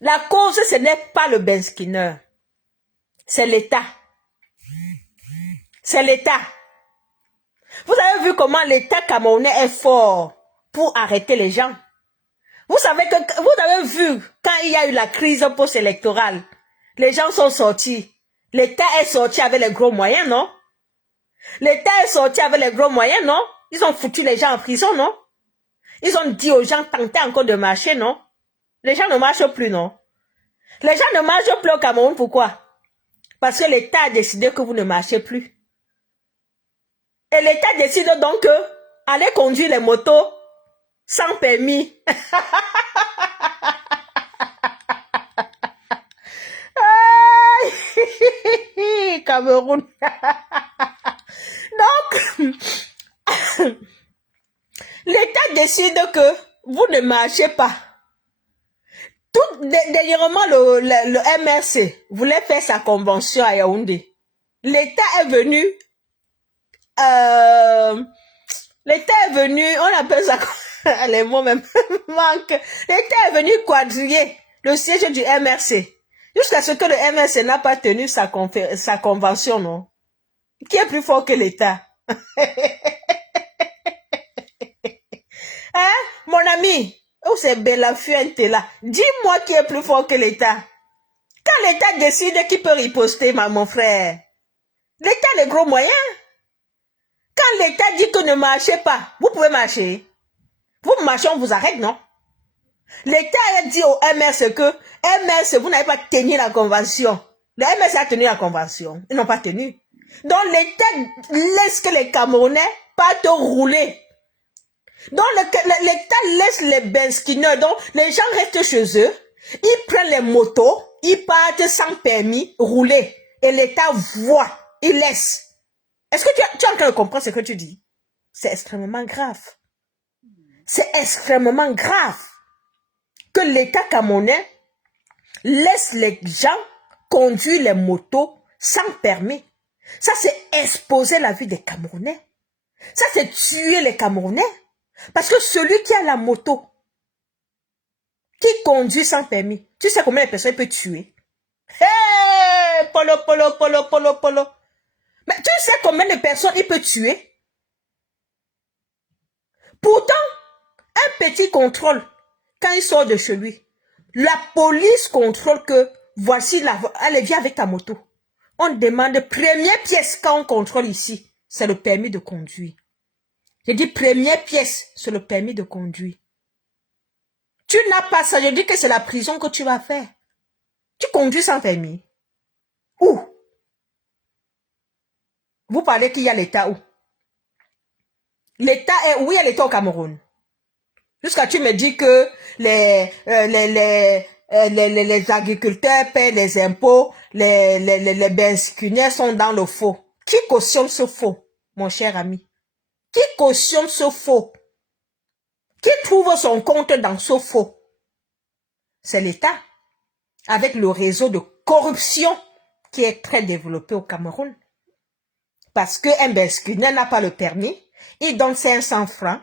La cause ce n'est pas le benskinneur. C'est l'État. C'est l'État. Vous avez vu comment l'État camerounais est fort pour arrêter les gens. Vous savez que vous avez vu quand il y a eu la crise post-électorale, les gens sont sortis. L'État est sorti avec les gros moyens, non? L'État est sorti avec les gros moyens, non? Ils ont foutu les gens en prison, non? Ils ont dit aux gens, tentez encore de marcher, non? Les gens ne marchent plus, non? Les gens ne marchent plus au Cameroun, pourquoi? Parce que l'État a décidé que vous ne marchez plus. Et l'État décide donc que allez conduire les motos sans permis. Cameroun. Donc, l'État décide que vous ne marchez pas. Dernièrement, le MRC voulait faire sa convention à Yaoundé. L'État est venu, on appelle ça, les mots même manquent. L'État est venu quadriller le siège du MRC. Jusqu'à ce que le MRC n'a pas tenu sa convention, non? Qui est plus fort que l'État? Hein, mon ami? Oh, c'est Bella Fuente là. Dis-moi qui est plus fort que l'État. Quand l'État décide qu'il peut riposter, mon frère, l'État a les gros moyens. Quand l'État dit que ne marchez pas, vous pouvez marcher. Vous marchez, on vous arrête, non? L'État a dit au MRC que MRC, vous n'avez pas tenu la convention. Le MRC a tenu la convention. Ils n'ont pas tenu. Donc l'État laisse que les Camerounais partent rouler. Donc l'État laisse les benskinneurs, donc les gens restent chez eux, ils prennent les motos, ils partent sans permis rouler. Et l'État voit, il laisse. Est-ce que tu es en train de comprendre ce que tu dis? C'est extrêmement grave. C'est extrêmement grave que l'État camerounais laisse les gens conduire les motos sans permis. Ça, c'est exposer la vie des Camerounais. Ça, c'est tuer les Camerounais. Parce que celui qui a la moto, qui conduit sans permis, tu sais combien de personnes il peut tuer? Hey, polo. Mais tu sais combien de personnes il peut tuer? Pourtant, un petit contrôle, quand il sort de chez lui, la police contrôle que voici elle vient avec ta moto. On demande première pièce quand on contrôle ici, c'est le permis de conduire. Je dis première pièce, c'est le permis de conduire. Tu n'as pas ça, je dis que c'est la prison que tu vas faire. Tu conduis sans permis. Où? Vous parlez qu'il y a l'État où? L'État est où? Il y a l'État au Cameroun. Jusqu'à tu me dis que les agriculteurs paient les impôts, les benskinneurs sont dans le faux. Qui cautionne ce faux, mon cher ami? Qui cautionne ce faux? Qui trouve son compte dans ce faux? C'est l'État, avec le réseau de corruption qui est très développé au Cameroun. Parce qu'un benskinneur n'a pas le permis, il donne 500 francs,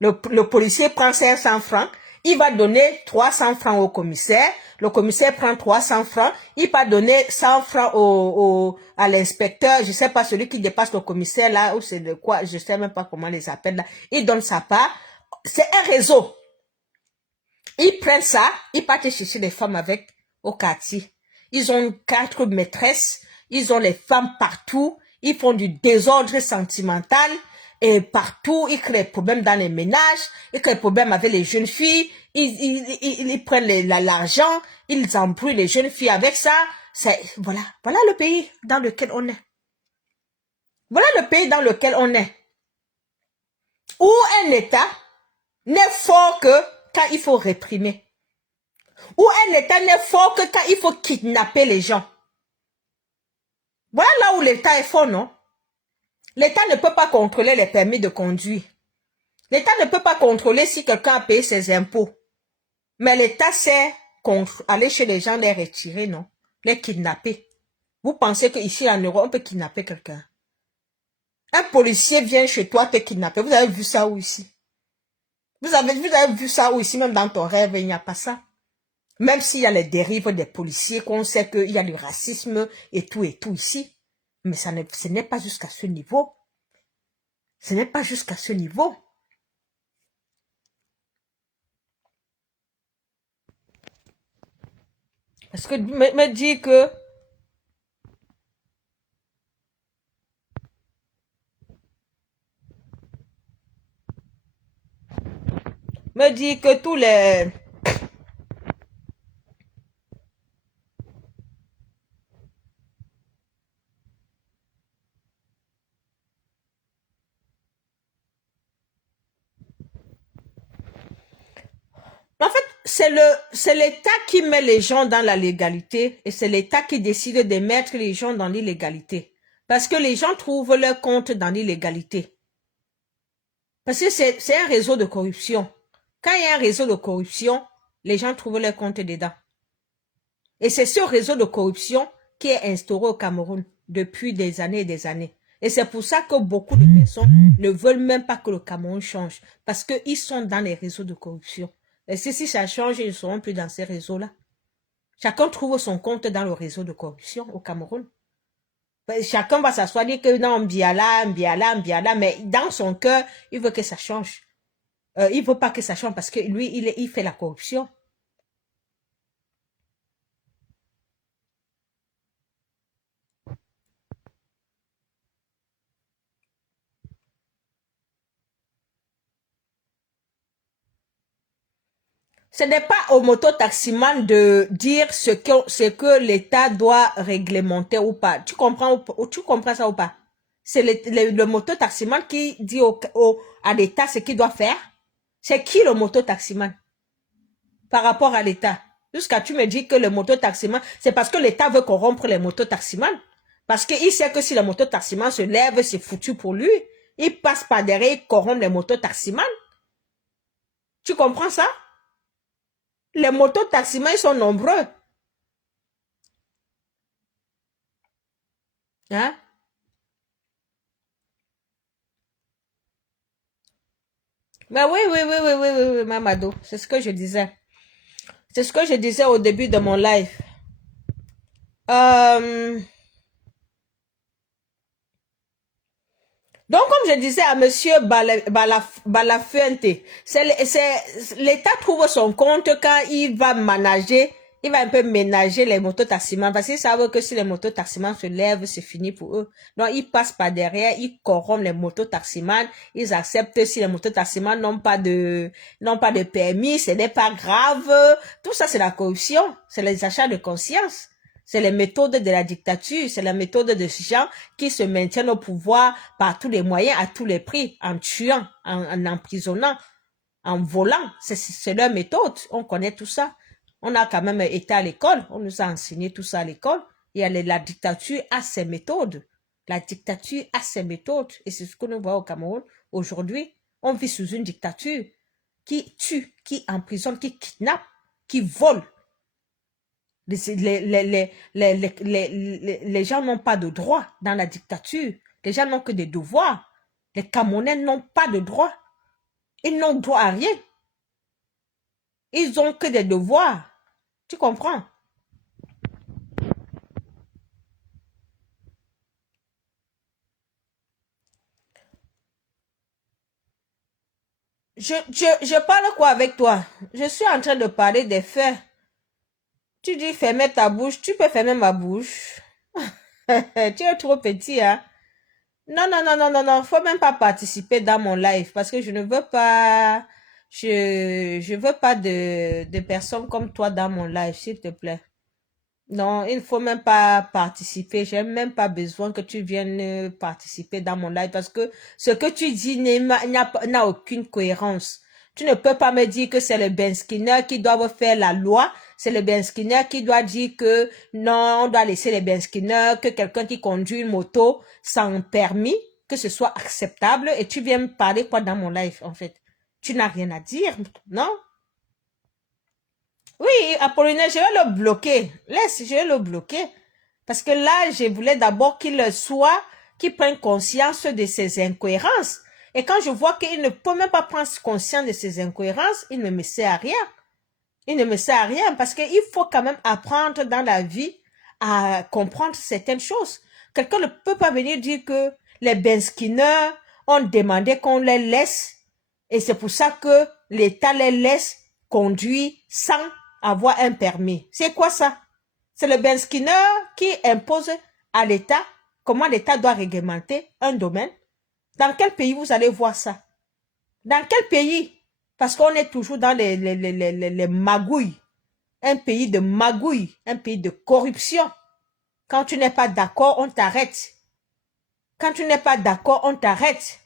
le policier prend 500 francs, il va donner 300 francs au commissaire, le commissaire prend 300 francs, il va donner 100 francs à l'inspecteur, je sais pas, celui qui dépasse le commissaire là, ou c'est de quoi, je sais même pas comment les appelle là, il donne sa part. C'est un réseau. Ils prennent ça, ils partent chercher des femmes avec au quartier. Ils ont 4 maîtresses, ils ont les femmes partout, ils font du désordre sentimental, et partout, ils créent des problèmes dans les ménages, ils créent des problèmes avec les jeunes filles, ils prennent l'argent, ils embrouillent les jeunes filles avec ça. Voilà le pays dans lequel on est. Voilà le pays dans lequel on est. Où un État n'est fort que quand il faut réprimer. Où un État n'est fort que quand il faut kidnapper les gens. Voilà là où l'État est fort, non? L'État ne peut pas contrôler les permis de conduire. L'État ne peut pas contrôler si quelqu'un a payé ses impôts. Mais l'État sait aller chez les gens, les retirer, non? Les kidnapper. Vous pensez qu'ici en Europe, on peut kidnapper quelqu'un? Un policier vient chez toi te kidnapper. Vous avez vu ça où ici? Vous avez vu ça où ici? Même dans ton rêve, il n'y a pas ça. Même s'il y a les dérives des policiers, qu'on sait qu'il y a du racisme et tout ici. Mais ce n'est pas jusqu'à ce niveau. Ce n'est pas jusqu'à ce niveau. Parce que me dit que tous les en fait, c'est l'État qui met les gens dans la légalité et c'est l'État qui décide de mettre les gens dans l'illégalité. Parce que les gens trouvent leur compte dans l'illégalité. Parce que c'est un réseau de corruption. Quand il y a un réseau de corruption, les gens trouvent leur compte dedans. Et c'est ce réseau de corruption qui est instauré au Cameroun depuis des années et des années. Et c'est pour ça que beaucoup de personnes ne veulent même pas que le Cameroun change. Parce qu'ils sont dans les réseaux de corruption. Et si ça change, ils ne seront plus dans ces réseaux-là. Chacun trouve son compte dans le réseau de corruption au Cameroun. Chacun va s'asseoir dire que non, Mbiala, mais dans son cœur, il veut que ça change. Il ne veut pas que ça change parce que lui, il fait la corruption. Ce n'est pas au mototaximan de dire ce que l'État doit réglementer ou pas. Tu comprends ça ou pas? C'est le mototaximan qui dit à l'État ce qu'il doit faire. C'est qui le mototaximan par rapport à l'État? Jusqu'à tu me dis que le mototaximan, c'est parce que l'État veut corrompre les mototaximans. Parce qu'il sait que si le mototaximan se lève, c'est foutu pour lui. Il passe par derrière, il corrompt les mototaximans. Tu comprends ça? Les mototaximans, ils sont nombreux. Hein? Mais oui, Mamadou. C'est ce que je disais. C'est ce que je disais au début de mon live. Donc, comme je disais à monsieur Balafuente, l'État trouve son compte quand il va manager, il va un peu ménager les mototaximans parce qu'ils savent que si les mototaximans se lèvent, c'est fini pour eux. Donc, ils passent par derrière, ils corrompent les mototaximans, ils acceptent si les mototaximans n'ont pas de permis, ce n'est pas grave. Tout ça, c'est la corruption, c'est les achats de conscience. C'est les méthodes de la dictature, c'est la méthode de ces gens qui se maintiennent au pouvoir par tous les moyens, à tous les prix, en tuant, en emprisonnant, en volant. C'est leur méthode. On connaît tout ça. On a quand même été à l'école. On nous a enseigné tout ça à l'école. Et la dictature a ses méthodes. La dictature a ses méthodes. Et c'est ce que nous voyons au Cameroun. Aujourd'hui, on vit sous une dictature qui tue, qui emprisonne, qui kidnappe, qui vole. Les gens n'ont pas de droit dans la dictature. Les gens n'ont que des devoirs. Les Camerounais n'ont pas de droit. Ils n'ont droit à rien. Ils ont que des devoirs. Tu comprends? Je parle quoi avec toi? Je suis en train de parler des faits. Tu dis fermer ta bouche, tu peux fermer ma bouche. Tu es trop petit, hein? Non, non, non, non, non, non, faut même pas participer dans mon live parce que je ne veux pas, je veux pas de personnes comme toi dans mon live, s'il te plaît. Non, il ne faut même pas participer. J'ai même pas besoin que tu viennes participer dans mon live parce que ce que tu dis n'a aucune cohérence. Tu ne peux pas me dire que c'est le Ben Skinner qui doit faire la loi. C'est le Ben Skinner qui doit dire que non, on doit laisser les Ben Skinner, que quelqu'un qui conduit une moto sans permis, que ce soit acceptable. Et tu viens me parler quoi dans mon live, en fait? Tu n'as rien à dire, non? Oui, Apollinaire, je vais le bloquer. Laisse, je vais le bloquer. Parce que là, je voulais d'abord qu'il soit, qu'il prenne conscience de ses incohérences. Et quand je vois qu'il ne peut même pas prendre conscience de ses incohérences, il ne me sert à rien. Il ne me sert à rien parce qu'il faut quand même apprendre dans la vie à comprendre certaines choses. Quelqu'un ne peut pas venir dire que les Ben Skinner ont demandé qu'on les laisse et c'est pour ça que l'État les laisse conduire sans avoir un permis. C'est quoi ça? C'est le Ben Skinner qui impose à l'État comment l'État doit réglementer un domaine. Dans quel pays vous allez voir ça? Dans quel pays? Parce qu'on est toujours dans les magouilles. Un pays de magouilles, un pays de corruption. Quand tu n'es pas d'accord, on t'arrête. Quand tu n'es pas d'accord, on t'arrête.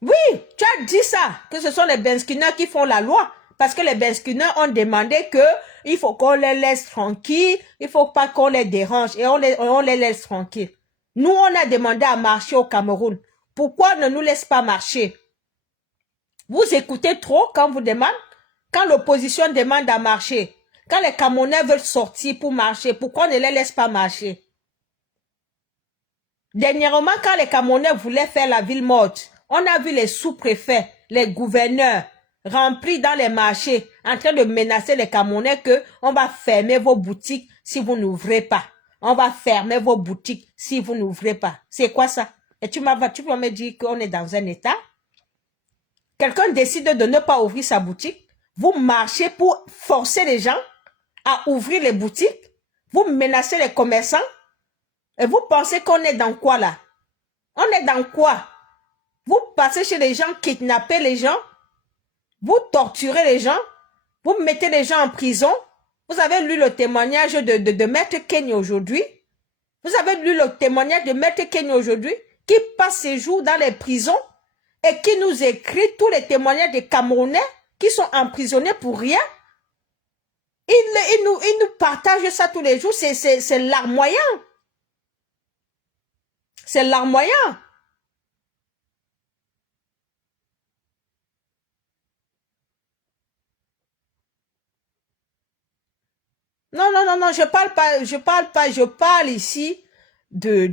Oui, tu as dit ça, que ce sont les Ben Skinner qui font la loi. Parce que les Ben Skinner ont demandé que il faut qu'on les laisse tranquilles, il faut pas qu'on les dérange et on les laisse tranquilles. Nous, on a demandé à marcher au Cameroun. Pourquoi on ne nous laisse pas marcher? Vous écoutez trop quand on vous demande, quand l'opposition demande à marcher, quand les Camerounais veulent sortir pour marcher, pourquoi on ne les laisse pas marcher? Dernièrement, quand les Camerounais voulaient faire la ville morte, on a vu les sous-préfets, les gouverneurs remplis dans les marchés en train de menacer les Camerounais que on va fermer vos boutiques si vous n'ouvrez pas. On va fermer vos boutiques si vous n'ouvrez pas. C'est quoi ça? Et tu vas me dire qu'on est dans un état? Quelqu'un décide de ne pas ouvrir sa boutique. Vous marchez pour forcer les gens à ouvrir les boutiques. Vous menacez les commerçants. Et vous pensez qu'on est dans quoi là? On est dans quoi? Vous passez chez les gens, kidnappez les gens. Vous torturez les gens. Vous mettez les gens en prison. Vous avez lu le témoignage de Maître Kenny aujourd'hui. Vous avez lu le témoignage de Maître Kenny aujourd'hui qui passe ses jours dans les prisons et qui nous écrit tous les témoignages des Camerounais qui sont emprisonnés pour rien. Il nous partage ça tous les jours. C'est larmoyant. C'est larmoyant. Non, non, non, non, je parle ici du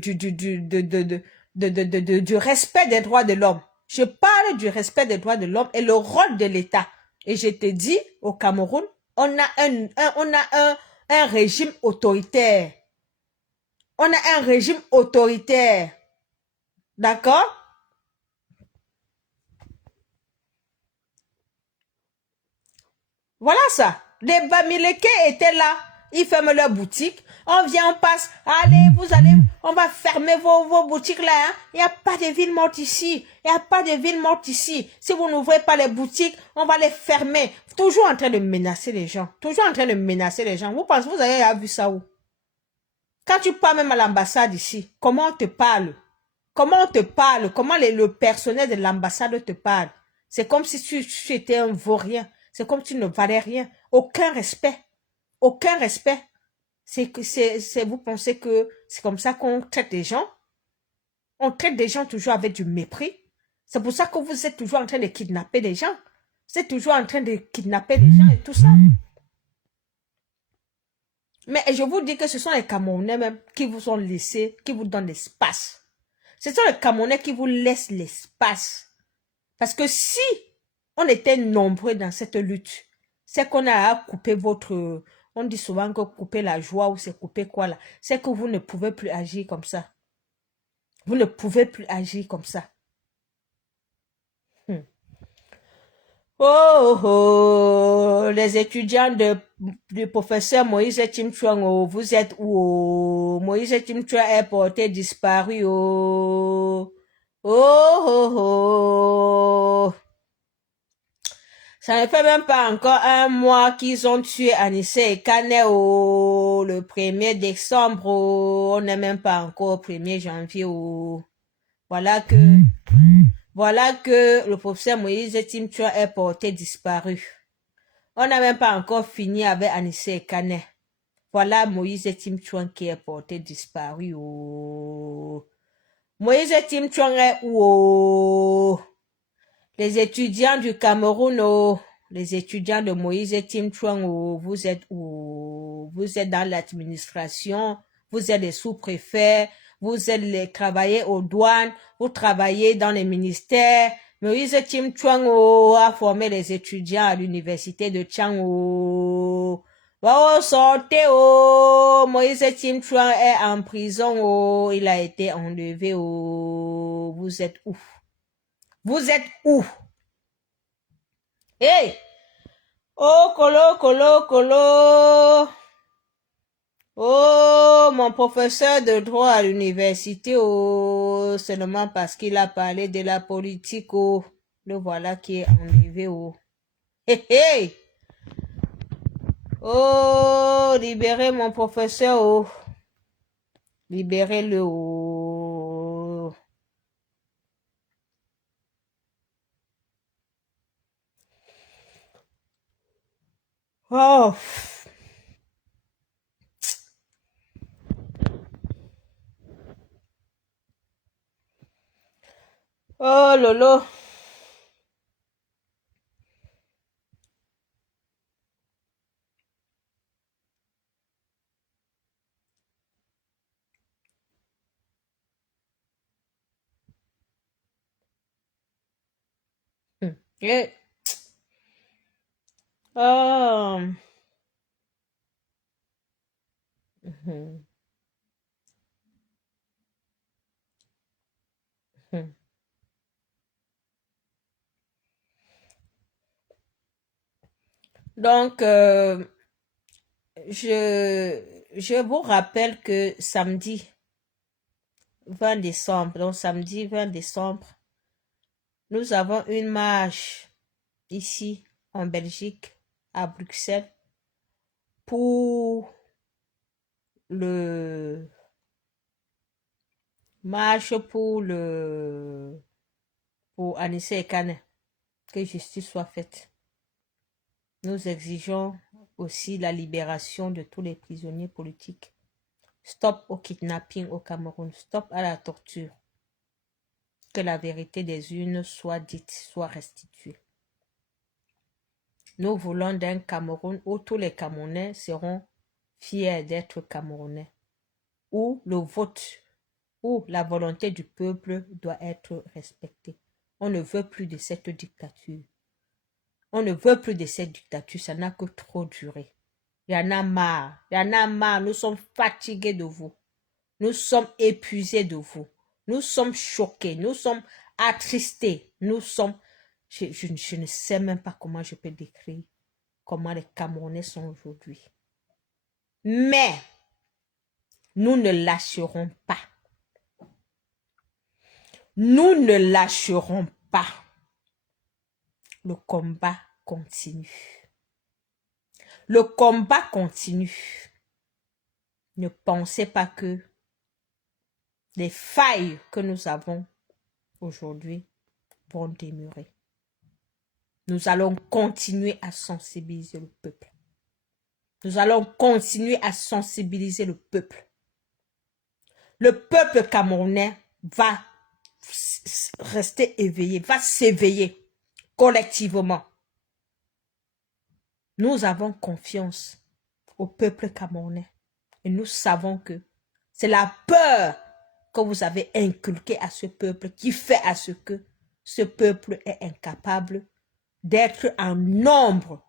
respect des droits de l'homme. Je parle du respect des droits de l'homme et le rôle de l'État. Et je te dis, au Cameroun, on a un régime autoritaire. On a un régime autoritaire. D'accord? Voilà ça. Les Bamileke étaient là. Ils ferment leur boutique. On vient, on passe. Allez, vous allez, on va fermer vos boutiques là. Hein. Il n'y a pas de ville morte ici. Il n'y a pas de ville morte ici. Si vous n'ouvrez pas les boutiques, on va les fermer. Toujours en train de menacer les gens. Toujours en train de menacer les gens. Vous pensez, vous avez vu ça où? Quand tu parles même à l'ambassade ici, comment on te parle? Comment on te parle? Comment le personnel de l'ambassade te parle? C'est comme si tu étais un vaurien. C'est comme si tu ne valais rien. Aucun respect. Aucun respect. Vous pensez que c'est comme ça qu'on traite les gens? On traite des gens toujours avec du mépris. C'est pour ça que vous êtes toujours en train de kidnapper les gens. Vous êtes toujours en train de kidnapper les gens et tout ça. Mais je vous dis que ce sont les Camerounais même qui vous ont laissé, qui vous donnent l'espace. Ce sont les Camerounais qui vous laissent l'espace. Parce que si On était nombreux dans cette lutte. C'est qu'on a coupé votre... On dit souvent que couper la joie ou c'est couper quoi là. C'est que vous ne pouvez plus agir comme ça. Vous ne pouvez plus agir comme ça. Hmm. Oh, oh, les étudiants du professeur Moïse Chimchuang, oh, vous êtes où? Oh? Moïse Chimchuang est porté disparu. Oh, oh, oh, oh. Ça ne fait même pas encore un mois qu'ils ont tué Anissé et Kane oh, le 1er décembre. Oh, on n'est même pas encore au 1er janvier. Oh. Voilà que le professeur Moïse Chimchuang est porté disparu. On n'a même pas encore fini avec Anissé et Kane. Voilà Moïse Chimchuang qui est porté disparu. Oh. Moïse Chimchuang est où? Oh. Les étudiants du Cameroun, oh. Les étudiants de Moïse Chimchuang, oh. Vous êtes où? Vous êtes dans l'administration, vous êtes les sous-préfets, vous êtes les travailleurs aux douanes, vous travaillez dans les ministères. Moïse Chimchuang oh, a formé les étudiants à l'université de Tchang. Oh. Oh, sortez, oh. Moïse Chimchuang est en prison. Oh. Il a été enlevé. Oh. Vous êtes où? Vous êtes où? Hey! Oh, Colo, Colo, Colo. Oh, mon professeur de droit à l'université, oh, seulement parce qu'il a parlé de la politique, oh, le voilà qui est enlevé, oh. Hey, hey! Oh, libérez mon professeur, oh. Libérez-le, oh. Oh. Oh, Lolo. Yeah. Oh. Mhm. Mhm. Donc, je vous rappelle que samedi 20 décembre, donc samedi 20 décembre, nous avons une marche ici en Belgique, à Bruxelles, pour le pour Anissé et Kane, que justice soit faite. Nous exigeons aussi la libération de tous les prisonniers politiques. Stop au kidnapping au Cameroun, stop à la torture. Que la vérité des urnes soit dite, soit restituée. Nous voulons d'un Cameroun où tous les Camerounais seront fiers d'être Camerounais, où le vote, où la volonté du peuple doit être respectée. On ne veut plus de cette dictature. On ne veut plus de cette dictature, ça n'a que trop duré. Il y en a marre, nous sommes fatigués de vous. Nous sommes épuisés de vous. Nous sommes choqués, nous sommes attristés, nous sommes... Je ne sais même pas comment je peux décrire comment les Camerounais sont aujourd'hui. Mais nous ne lâcherons pas. Nous ne lâcherons pas. Le combat continue. Le combat continue. Ne pensez pas que les failles que nous avons aujourd'hui vont demeurer. Nous allons continuer à sensibiliser le peuple. Nous allons continuer à sensibiliser le peuple. Le peuple camerounais va rester éveillé, va s'éveiller collectivement. Nous avons confiance au peuple camerounais et nous savons que c'est la peur que vous avez inculquée à ce peuple qui fait à ce que ce peuple est incapable d'être en nombre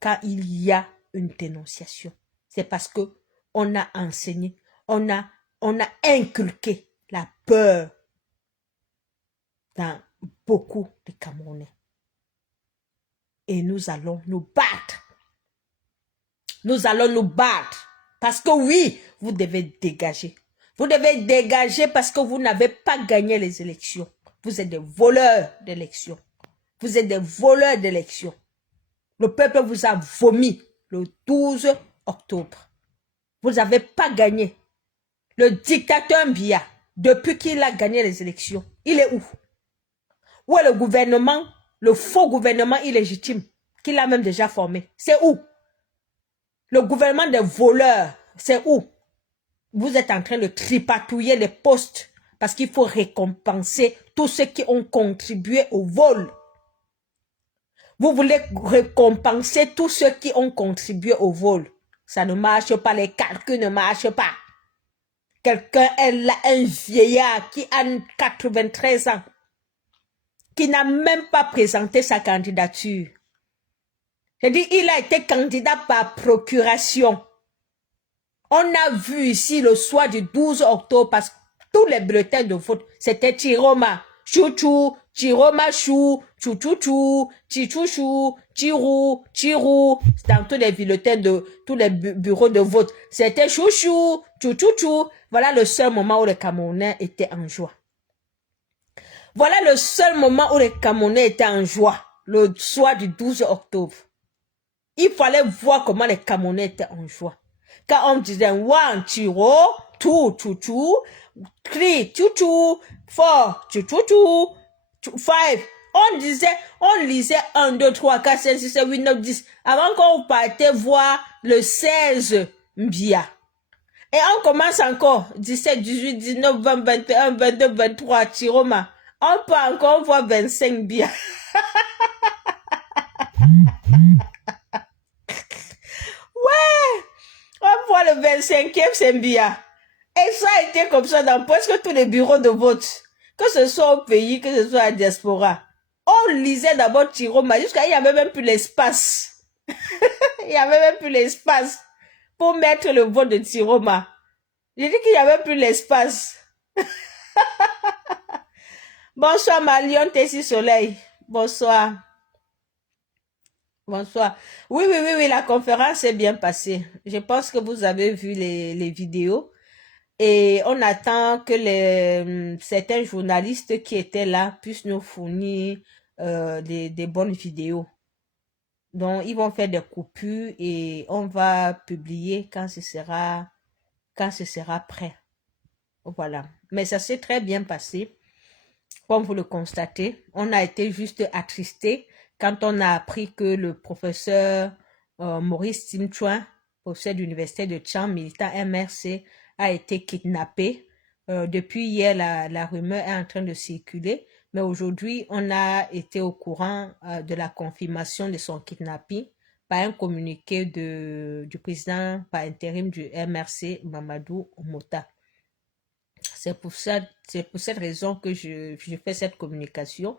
quand il y a une dénonciation. C'est parce que on a enseigné, on a inculqué la peur dans beaucoup de Camerounais. Et nous allons nous battre. Nous allons nous battre. Parce que oui, vous devez dégager. Vous devez dégager parce que vous n'avez pas gagné les élections. Vous êtes des voleurs d'élections. Vous êtes des voleurs d'élections. Le peuple vous a vomi le 12 octobre. Vous n'avez pas gagné. Le dictateur Biya, depuis qu'il a gagné les élections, il est où? Où est le gouvernement, le faux gouvernement illégitime qu'il a même déjà formé? C'est où? Le gouvernement des voleurs, c'est où? Vous êtes en train de tripatouiller les postes parce qu'il faut récompenser tous ceux qui ont contribué au vol. Vous voulez récompenser tous ceux qui ont contribué au vol. Ça ne marche pas, les calculs ne marchent pas. Quelqu'un est là, un vieillard qui a 93 ans, qui n'a même pas présenté sa candidature. J'ai dit, il a été candidat par procuration. On a vu ici le soir du 12 octobre, parce que tous les bulletins de vote, c'était Chiroma, Chouchou, Chiroma Chou, Chouchouchou, Chichouchou, Chirou, Chirou, dans tous les bulletins de tous les bureaux de vote. C'était Chouchou, Chouchouchou. Voilà le seul moment où les Camerounais étaient en joie. Voilà le seul moment où les Camerounais étaient en joie, le soir du 12 octobre. Il fallait voir comment les Camerounais étaient en joie. Quand on disait 1, Chiro, 2, Chouchou, 3, Chouchou, 4, Chouchou, 5. On lisait 1, 2, 3, 4, 5, 6, 7, 8, 9, 10. Avant qu'on partait voir le 16 Mbia. Et on commence encore 17, 18, 19, 20, 21, 22, 23, Chiroma. On peut encore voir 25 Mbia. Ouais! On voit le 25e, c'est Mbia. Et ça a été comme ça dans presque tous les bureaux de vote. Que ce soit au pays, que ce soit à la diaspora. On lisait d'abord Chiroma jusqu'à il n'y avait même plus l'espace. Il n'y avait même plus l'espace pour mettre le vote de Chiroma. J'ai dit qu'il n'y avait plus l'espace. Bonsoir Marion Tessie Soleil. Bonsoir. Bonsoir. Oui, la conférence s'est bien passée. Je pense que vous avez vu les vidéos. Et on attend que certains journalistes qui étaient là puissent nous fournir des bonnes vidéos. Donc, ils vont faire des coupures et on va publier quand ce sera prêt. Voilà. Mais ça s'est très bien passé. Comme vous le constatez, on a été juste attristés quand on a appris que le professeur Maurice Timchouin, professeur de l'université de Tchang, militant MRC, a été kidnappé. Depuis hier, la rumeur est en train de circuler, mais aujourd'hui, on a été au courant de la confirmation de son kidnapping par un communiqué du président par intérim du MRC, Mamadou Mota. C'est pour cette raison que je fais cette communication.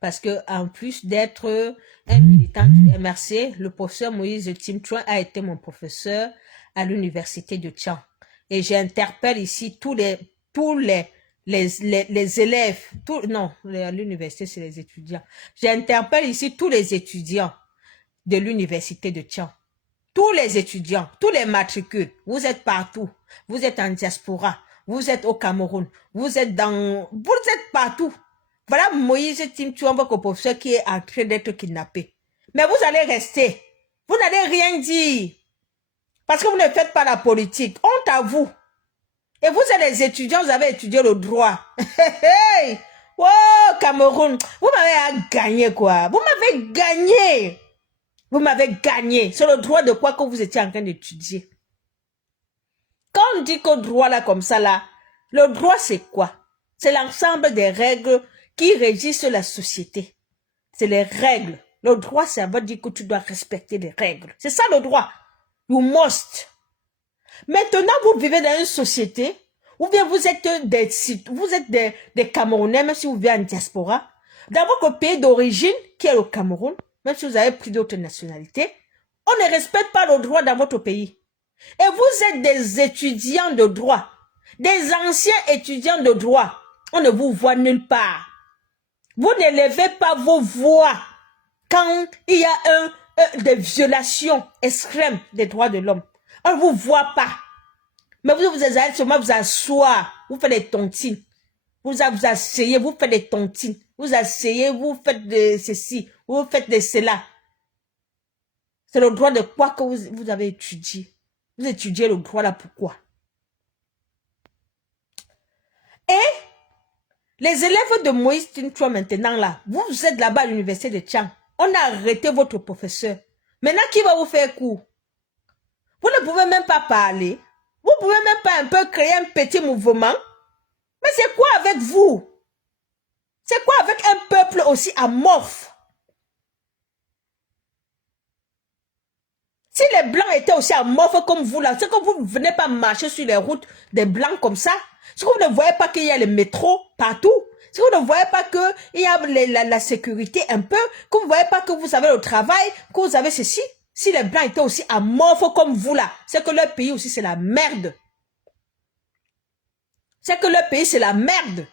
Parce que en plus d'être un militant du MRC, le professeur Moïse Timchouin a été mon professeur à l'université de Tchang. Et j'interpelle ici tous les élèves, à l'université c'est les étudiants. J'interpelle ici tous les étudiants de l'université de Tchang. Tous les étudiants, tous les matricules, vous êtes partout. Vous êtes en diaspora, vous êtes au Cameroun, vous êtes partout. Voilà Moïse Timchouin, votre professeur qui est en train d'être kidnappé. Mais vous allez rester. Vous n'allez rien dire. Parce que vous ne faites pas la politique. Honte à vous. Et vous êtes les étudiants, vous avez étudié le droit. Hey! Oh, Cameroun. Vous m'avez gagné, quoi. Vous m'avez gagné. Vous m'avez gagné. C'est le droit de quoi que vous étiez en train d'étudier. Quand on dit que le droit là, comme ça là, le droit c'est quoi? C'est l'ensemble des règles qui régissent la société. C'est les règles. Le droit, ça veut dire que tu dois respecter les règles. C'est ça le droit. You must. Maintenant, vous vivez dans une société ou bien vous êtes des Camerounais, même si vous vivez en diaspora, dans votre pays d'origine, qui est au Cameroun, même si vous avez pris d'autres nationalités, on ne respecte pas le droit dans votre pays. Et vous êtes des étudiants de droit, des anciens étudiants de droit. On ne vous voit nulle part. Vous ne levez pas vos voix quand il y a des violations extrêmes des droits de l'homme. On ne vous voit pas. Mais vous allez seulement vous asseoir, vous faites des tontines. Vous asseyez, vous faites des tontines. Vous asseyez, vous faites de ceci, vous faites de cela. C'est le droit de quoi que vous avez étudié. Vous étudiez le droit là, pourquoi? Et les élèves de Moïse Tintua maintenant là, vous êtes là-bas à l'université de Tchang. On a arrêté votre professeur. Maintenant, qui va vous faire cours? Vous ne pouvez même pas parler. Vous ne pouvez même pas un peu créer un petit mouvement. Mais c'est quoi avec vous? C'est quoi avec un peuple aussi amorphe? Si les Blancs étaient aussi amorphes comme vous là, c'est que vous ne venez pas marcher sur les routes des Blancs comme ça. Si vous ne voyez pas qu'il y a le métro partout, si vous ne voyez pas qu'il y a la sécurité un peu, que vous ne voyez pas que vous avez le travail, que vous avez ceci, si les Blancs étaient aussi amorphes comme vous là, c'est que leur pays aussi c'est la merde. C'est que leur pays c'est la merde.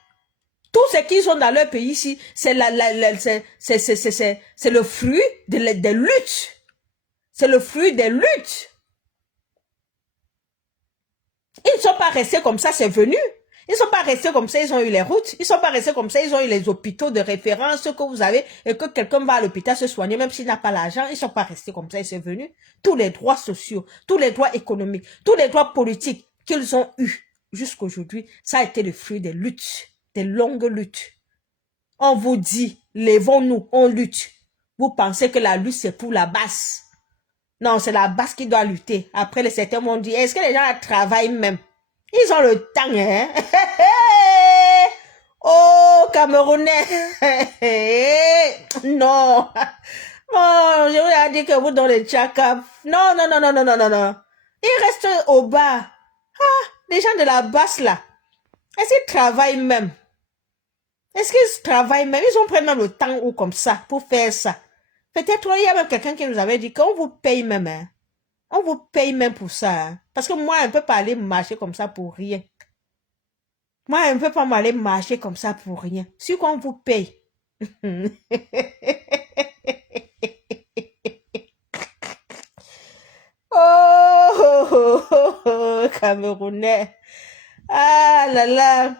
Tout ce qu'ils ont dans leur pays ici, c'est le fruit des luttes. C'est le fruit des luttes. Ils ne sont pas restés comme ça, c'est venu. Ils ne sont pas restés comme ça, ils ont eu les routes. Ils ne sont pas restés comme ça, ils ont eu les hôpitaux de référence que vous avez et que quelqu'un va à l'hôpital se soigner, même s'il n'a pas l'argent. Ils ne sont pas restés comme ça, c'est venu. Tous les droits sociaux, tous les droits économiques, tous les droits politiques qu'ils ont eus jusqu'à aujourd'hui, ça a été le fruit des luttes, des longues luttes. On vous dit, levons-nous, on lutte. Vous pensez que la lutte, c'est pour la basse. Non, c'est la basse qui doit lutter. Après, certains m'ont dit, est-ce que les gens travaillent même? Ils ont le temps, hein? Oh, Camerounais! Non! Oh, je vous ai dit que vous dans les tchakap. Non, non, non, non, non, non, non, non. Ils restent au bas. Ah, les gens de la basse, là. Est-ce qu'ils travaillent même? Est-ce qu'ils travaillent même? Ils ont pris même le temps ou comme ça pour faire ça. Peut-être il y a même quelqu'un qui nous avait dit qu'on vous paye même. Hein. On vous paye même pour ça. Hein. Parce que moi, je ne peux pas aller marcher comme ça pour rien. Moi, je ne peux pas m'aller marcher comme ça pour rien. Si qu'on vous paye. Oh, Camerounais. Ah là là.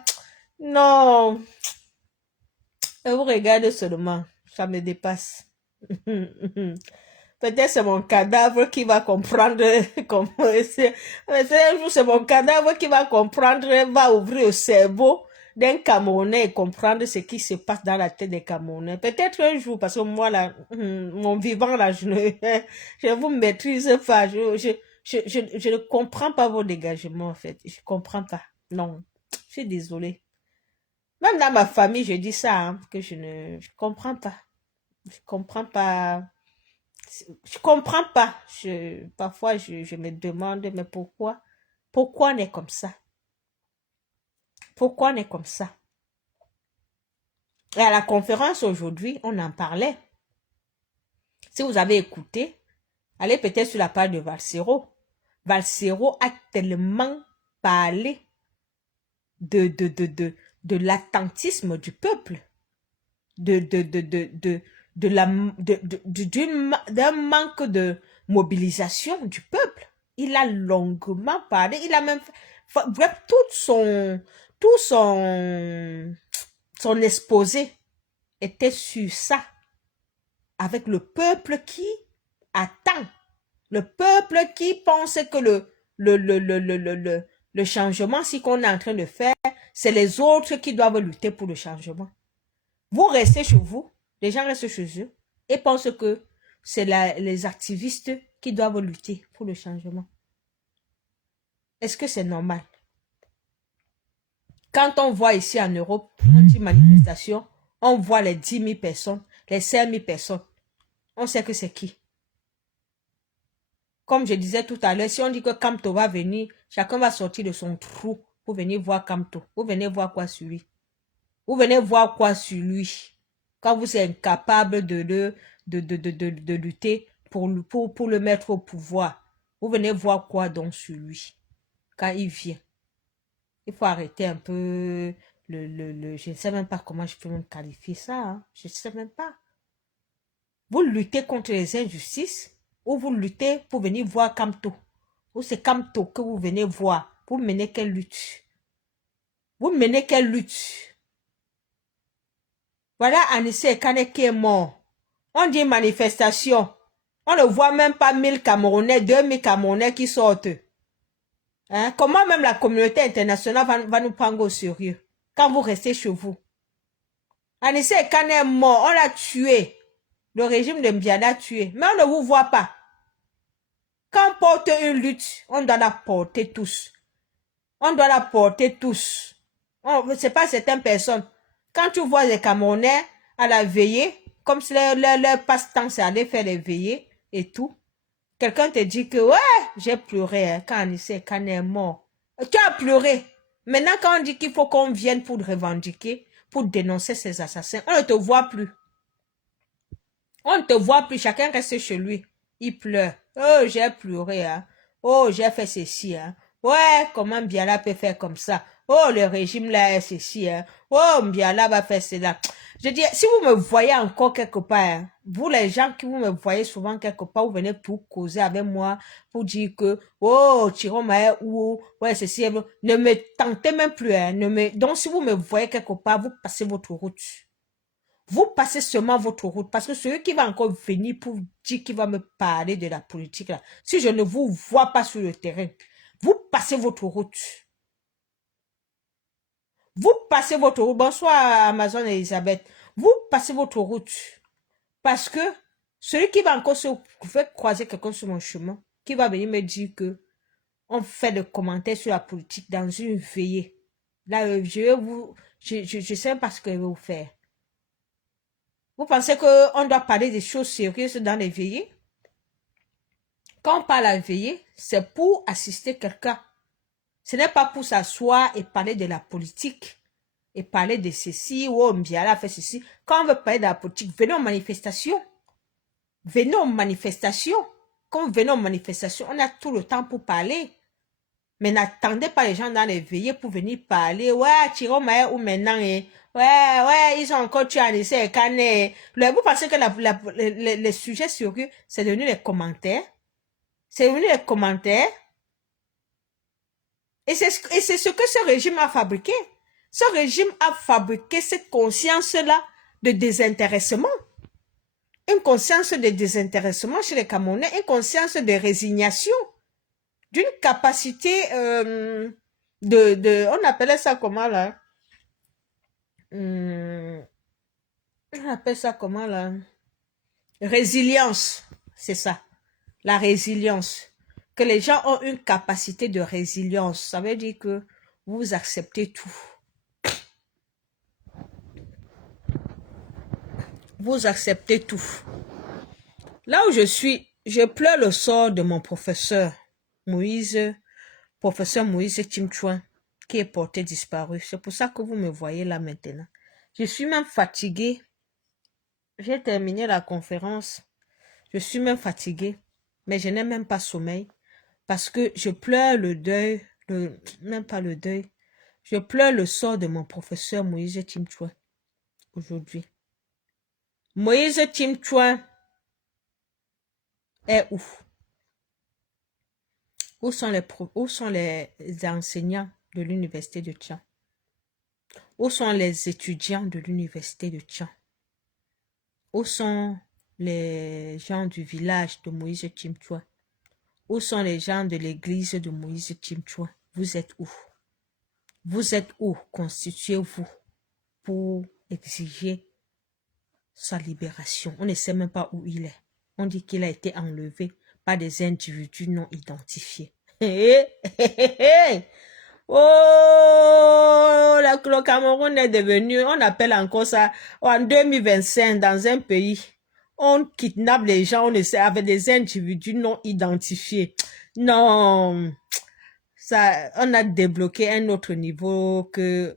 Non. Je vous regarde seulement. Ça me dépasse. Peut-être c'est mon cadavre qui va comprendre comment c'est. Un jour, c'est mon cadavre qui va comprendre, va ouvrir le cerveau d'un Camerounais et comprendre ce qui se passe dans la tête des Camerounais. Peut-être un jour, parce que moi, là, mon vivant, là, je ne vous maîtrise pas. Je ne comprends pas vos dégagements, en fait. Je ne comprends pas. Non. Je suis désolée. Même dans ma famille, je dis ça, hein, que je ne comprends pas. Je comprends pas. Je comprends pas. Parfois, je me demande, mais pourquoi? Pourquoi on est comme ça? Pourquoi on est comme ça? Et à la conférence aujourd'hui, on en parlait. Si vous avez écouté, allez peut-être sur la page de Valsero. Valsero a tellement parlé de l'attentisme du peuple, d'un manque de mobilisation du peuple. Il a longuement parlé, il a même fait, bref, tout son exposé était sur ça, avec le peuple qui attend, le peuple qui pense que le changement, si qu'on est en train de faire, c'est les autres qui doivent lutter pour le changement. Vous restez chez vous, les gens restent chez eux et pensent que c'est les activistes qui doivent lutter pour le changement. Est-ce que c'est normal? Quand on voit ici en Europe, une manifestation, on voit les 10 000 personnes, les 5 000 personnes. On sait que c'est qui. Comme je disais tout à l'heure, si on dit que Kamto va venir, chacun va sortir de son trou pour venir voir Kamto. Vous venez voir quoi sur lui? Vous venez voir quoi sur lui? quand vous êtes incapable de lutter pour le mettre au pouvoir. Vous venez voir quoi donc sur lui quand il vient. Il faut arrêter un peu je ne sais même pas comment je peux même qualifier ça. Hein. Je ne sais même pas. Vous luttez contre les injustices ou vous luttez pour venir voir Kamto. Ou c'est Kamto que vous venez voir. Vous menez quelle lutte? Vous menez quelle lutte? Voilà Anissé Kane qui est mort. On dit manifestation. On ne voit même pas 1000 Camerounais, 2000 Camerounais qui sortent. Hein? Comment même la communauté internationale va nous prendre au sérieux quand vous restez chez vous? Anissé Kane est mort. On l'a tué. Le régime de Mbiala a tué. Mais on ne vous voit pas. Quand on porte une lutte, on doit la porter tous. On doit la porter tous. C'est pas certaines personnes. Quand tu vois les Camerounais à la veillée, comme si leur passe-temps c'est aller faire les veillées et tout, quelqu'un te dit que ouais, j'ai pleuré hein, quand Anissé Kane est mort. Tu as pleuré. Maintenant, quand on dit qu'il faut qu'on vienne pour revendiquer, pour dénoncer ces assassins, on ne te voit plus. On ne te voit plus, chacun reste chez lui. Il pleure. Oh, j'ai pleuré, hein. Oh, j'ai fait ceci, hein. Ouais, comment Mbiala peut faire comme ça? Oh, le régime là est ceci, hein. Oh, Mbiala va faire cela. Je dis, si vous me voyez encore quelque part, hein, vous les gens qui vous me voyez souvent quelque part, vous venez pour causer avec moi, pour dire que, oh, Chiroma ou, ouais, ceci, ne me tentez même plus, hein. Donc, si vous me voyez quelque part, vous passez votre route. Vous passez seulement votre route parce que celui qui va encore venir pour dire qu'il va me parler de la politique, là, si je ne vous vois pas sur le terrain, vous passez votre route. Vous passez votre route. Bonsoir Amazon et Elisabeth. Vous passez votre route. Parce que celui qui va encore se faire croiser quelqu'un sur mon chemin, qui va venir me dire que on fait des commentaires sur la politique dans une veillée. Là, je sais pas ce que je vais vous faire. Vous pensez qu'on doit parler des choses sérieuses dans les veillées? Quand on parle à veiller, c'est pour assister quelqu'un. Ce n'est pas pour s'asseoir et parler de la politique et parler de ceci ou oh, Mbiala a fait ceci. Quand on veut parler de la politique, venez aux manifestations. Venez aux manifestations. Quand venez aux manifestations, on a tout le temps pour parler. Mais n'attendez pas les gens dans les veillées pour venir parler. Ouais, Chiroma ou maintenant. Ouais, ils ont encore tué Anissé Kane. Vous pensez que les sujets sérieux, c'est devenu les commentaires? C'est devenu les commentaires? Et c'est ce que ce régime a fabriqué. Ce régime a fabriqué cette conscience-là de désintéressement. Une conscience de désintéressement chez les Camerounais, une conscience de résignation, d'une capacité on appelait ça comment là? On appelle ça comment là? Résilience, c'est ça. La résilience. Que les gens ont une capacité de résilience. Ça veut dire que vous acceptez tout. Vous acceptez tout. Là où je suis, je pleure le sort de mon professeur professeur Moïse Timchouin, qui est porté disparu. C'est pour ça que vous me voyez là maintenant. Je suis même fatiguée. J'ai terminé la conférence. Je suis même fatiguée. Mais je n'ai même pas sommeil. Parce que je pleure le deuil. Même pas le deuil. Je pleure le sort de mon professeur Moïse Timchouin. Aujourd'hui. Moïse Timchouin est où? Où sont les enseignants de l'université de Tian? Où sont les étudiants de l'université de Tian? Où sont les gens du village de Moïse Timchouin? Où sont les gens de l'église de Moïse Timchouin? Vous êtes où? Vous êtes où? Constituez-vous pour exiger sa libération. On ne sait même pas où il est. On dit qu'il a été enlevé par des individus non identifiés. Oh, le Cameroun est devenu, on appelle encore ça, en 2025, dans un pays, on kidnappe les gens, on essaie avec des individus non identifiés. Non, ça, on a débloqué un autre niveau que,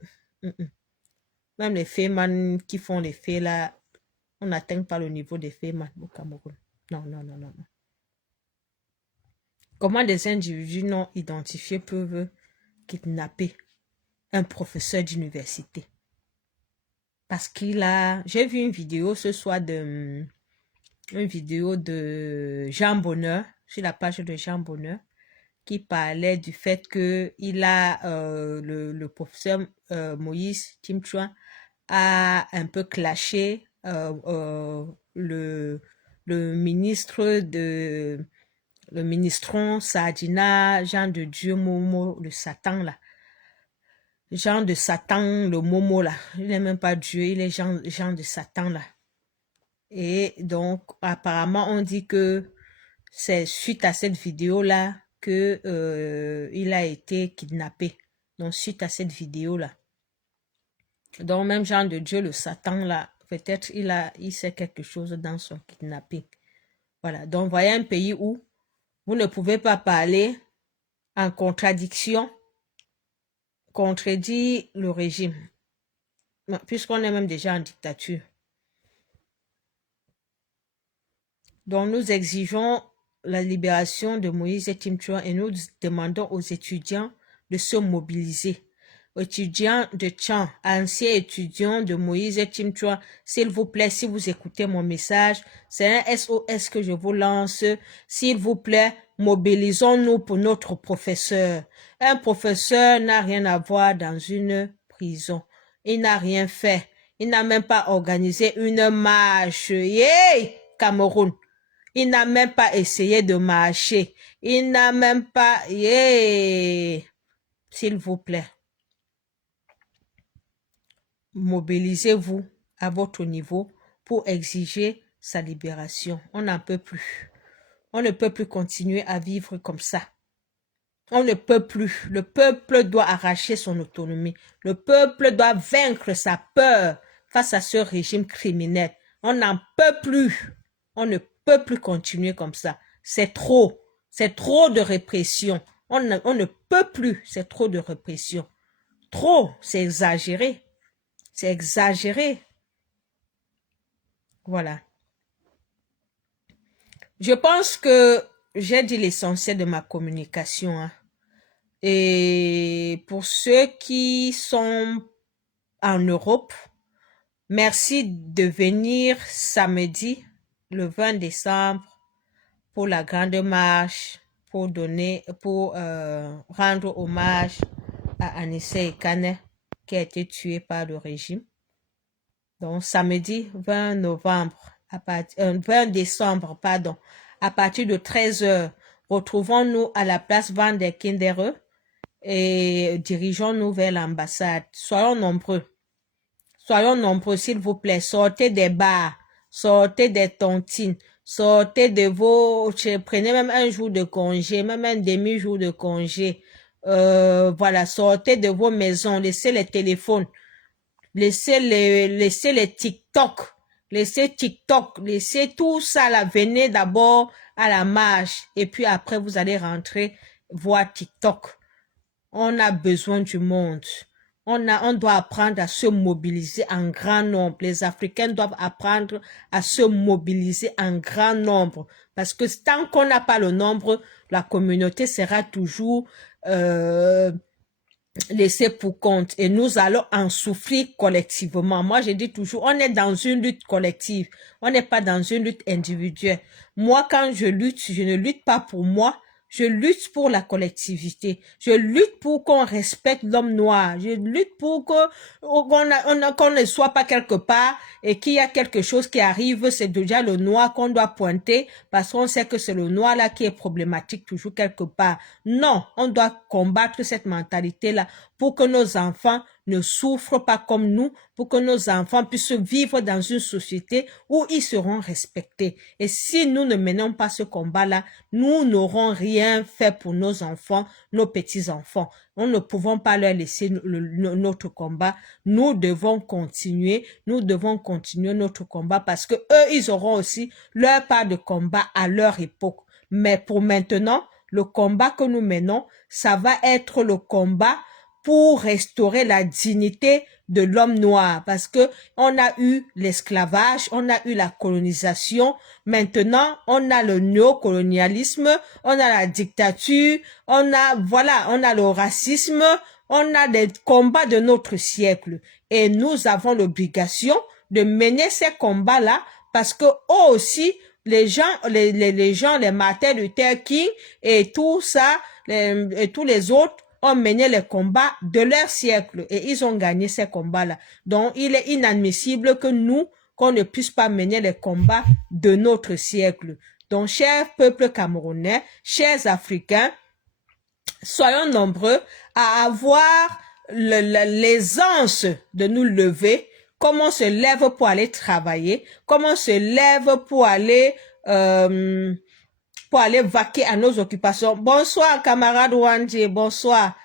même les fémans qui font les faits là, On n'atteint pas le niveau des Feyman au Cameroun. Non, non, non, non, non. Comment des individus non identifiés peuvent kidnapper un professeur d'université? Parce qu'il a... J'ai vu une vidéo ce soir une vidéo de Jean Bonheur, sur la page de Jean Bonheur, qui parlait du fait que le professeur Moïse Timchouan a un peu clashé le ministron Sadina, Jean de Dieu Momo, le Satan là. Jean de Satan, le Momo là. Il n'est même pas Dieu, il est Jean de Satan là. Et donc, apparemment, on dit que c'est suite à cette vidéo-là que il a été kidnappé. Donc, suite à cette vidéo-là. Donc, même Jean de Dieu, le Satan là, peut-être il sait quelque chose dans son kidnapping. Voilà. Donc, voyez un pays où vous ne pouvez pas parler en contradiction, contredit le régime. Puisqu'on est même déjà en dictature. Donc, nous exigeons la libération de Moïse et Timchouan et nous demandons aux étudiants de se mobiliser. Étudiants de Tchang, anciens étudiants de Moïse et Timchouan, s'il vous plaît, si vous écoutez mon message, c'est un SOS que je vous lance. S'il vous plaît, mobilisons-nous pour notre professeur. Un professeur n'a rien à voir dans une prison. Il n'a rien fait. Il n'a même pas organisé une marche. Yeah! Cameroun. Il n'a même pas essayé de marcher. Il n'a même pas... Yeah! S'il vous plaît. Mobilisez-vous à votre niveau pour exiger sa libération. On n'en peut plus. On ne peut plus continuer à vivre comme ça. On ne peut plus. Le peuple doit arracher son autonomie. Le peuple doit vaincre sa peur face à ce régime criminel. On n'en peut plus. On ne peut plus continuer comme ça. C'est trop. C'est trop de répression. On ne peut plus. C'est trop de répression. Trop. C'est exagéré. C'est exagéré. Voilà. Je pense que j'ai dit l'essentiel de ma communication. Hein. Et pour ceux qui sont en Europe, merci de venir samedi, le 20 décembre, pour la grande marche, pour rendre hommage à Anissé Ekane, qui a été tué par le régime. Donc, samedi 20 décembre, pardon, à partir de 13h, retrouvons-nous à la place Van der Kindere et dirigeons-nous vers l'ambassade. Soyons nombreux. Soyons nombreux, s'il vous plaît. Sortez des bars, sortez des tontines, sortez de vos... Prenez même un jour de congé, même un demi-jour de congé. Voilà, sortez de vos maisons, laissez les téléphones. Laissez les TikTok, laissez tout ça là, venez d'abord à la marche et puis après vous allez rentrer voir TikTok. On a besoin du monde. On doit apprendre à se mobiliser en grand nombre. Les Africains doivent apprendre à se mobiliser en grand nombre. Parce que tant qu'on n'a pas le nombre, la communauté sera toujours laissé pour compte et nous allons en souffrir collectivement. Moi, je dis toujours, on est dans une lutte collective. On n'est pas dans une lutte individuelle. Moi, quand je lutte, je ne lutte pas pour moi. Je lutte pour la collectivité. Je lutte pour qu'on respecte l'homme noir. Je lutte pour qu'on ne soit pas quelque part et qu'il y a quelque chose qui arrive, c'est déjà le noir qu'on doit pointer parce qu'on sait que c'est le noir là qui est problématique toujours quelque part. Non, on doit combattre cette mentalité-là pour que nos enfants ne souffrent pas comme nous, pour que nos enfants puissent vivre dans une société où ils seront respectés. Et si nous ne menons pas ce combat-là, nous n'aurons rien fait pour nos enfants, nos petits-enfants. Nous ne pouvons pas leur laisser notre combat. Nous devons continuer notre combat parce que eux, ils auront aussi leur part de combat à leur époque. Mais pour maintenant, le combat que nous menons, ça va être le combat pour restaurer la dignité de l'homme noir, parce que on a eu l'esclavage, on a eu la colonisation, maintenant on a le néocolonialisme, on a la dictature, on a, voilà, on a le racisme, on a des combats de notre siècle, et nous avons l'obligation de mener ces combats-là, parce que eux aussi, les gens, les Martin Luther King et tout ça, et tous les autres, ont mené les combats de leur siècle et ils ont gagné ces combats-là. Donc, il est inadmissible que nous, qu'on ne puisse pas mener les combats de notre siècle. Donc, chers peuples camerounais, chers Africains, soyons nombreux à avoir l'aisance de nous lever, comme on se lève pour aller travailler, comme on se lève pour aller vaquer à nos occupations. Bonsoir, camarade Wandje, bonsoir.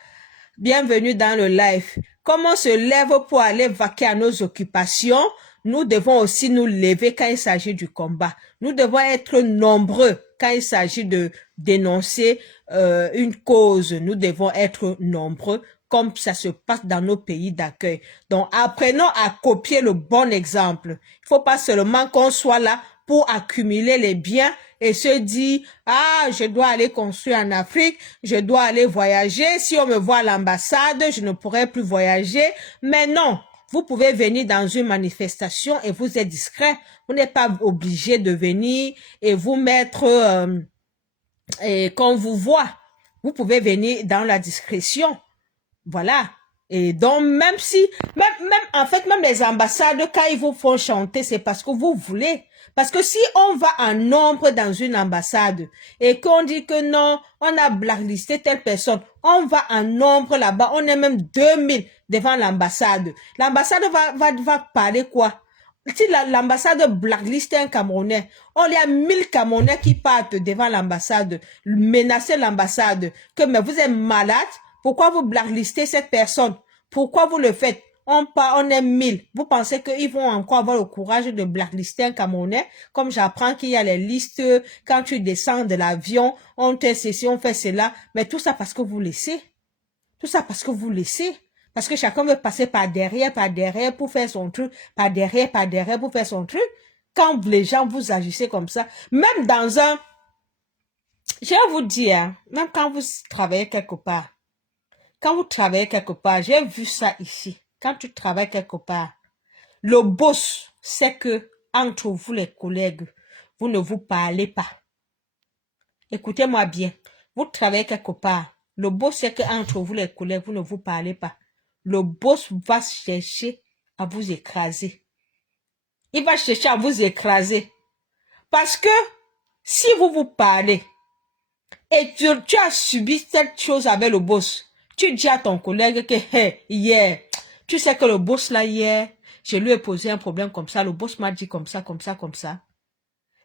Bienvenue dans le live. Comme on se lève pour aller vaquer à nos occupations, nous devons aussi nous lever quand il s'agit du combat. Nous devons être nombreux quand il s'agit de dénoncer une cause. Nous devons être nombreux comme ça se passe dans nos pays d'accueil. Donc, apprenons à copier le bon exemple. Il faut pas seulement qu'on soit là pour accumuler les biens et se dire, ah, je dois aller construire en Afrique, je dois aller voyager. Si on me voit à l'ambassade, je ne pourrai plus voyager. Mais non, vous pouvez venir dans une manifestation et vous êtes discret. Vous n'êtes pas obligé de venir et vous mettre et qu'on vous voit. Vous pouvez venir dans la discrétion. Voilà. Et donc, même si, en fait, même les ambassades, quand ils vous font chanter, c'est parce que vous voulez. Parce que si on va en nombre dans une ambassade et qu'on dit que non, on a blacklisté telle personne, on va en nombre là-bas, on est même 2000 devant l'ambassade. L'ambassade va parler quoi? Si l'ambassade blackliste un Camerounais, on y a 1000 Camerounais qui partent devant l'ambassade, menacer l'ambassade, que mais vous êtes malade, pourquoi vous blacklistez cette personne? Pourquoi vous le faites? On est 1000. Vous pensez qu'ils vont encore avoir le courage de blacklister un Camerounais? Comme j'apprends qu'il y a les listes, quand tu descends de l'avion, on te ceci, on fait cela. Mais tout ça parce que vous laissez. Tout ça parce que vous laissez. Parce que chacun veut passer par derrière pour faire son truc, par derrière pour faire son truc. Quand les gens vous agissez comme ça, même dans un... Je vais vous dire, même quand vous travaillez quelque part, j'ai vu ça ici. Quand tu travailles quelque part, le boss sait que entre vous les collègues, vous ne vous parlez pas. Écoutez-moi bien. Vous travaillez quelque part. Le boss sait que entre vous les collègues, vous ne vous parlez pas. Le boss va chercher à vous écraser. Il va chercher à vous écraser. Parce que si vous vous parlez et tu as subi cette chose avec le boss, tu dis à ton collègue que, hey, hier, tu sais que le boss là, hier, je lui ai posé un problème comme ça, le boss m'a dit comme ça.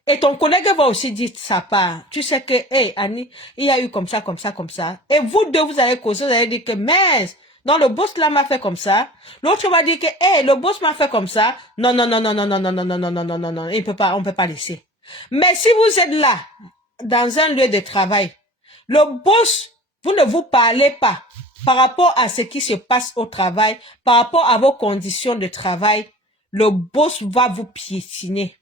Et ton collègue va aussi dire sa part. Tu sais que, hey, Annie, il y a eu comme ça. Et vous deux, vous allez causer, vous allez dire que, mais, non, le boss là m'a fait comme ça. L'autre va dire que, hey, le boss m'a fait comme ça. Non, on peut pas laisser. Mais si vous êtes là, dans un lieu de travail, le boss, vous ne vous parlez pas par rapport à ce qui se passe au travail, par rapport à vos conditions de travail, le boss va vous piétiner.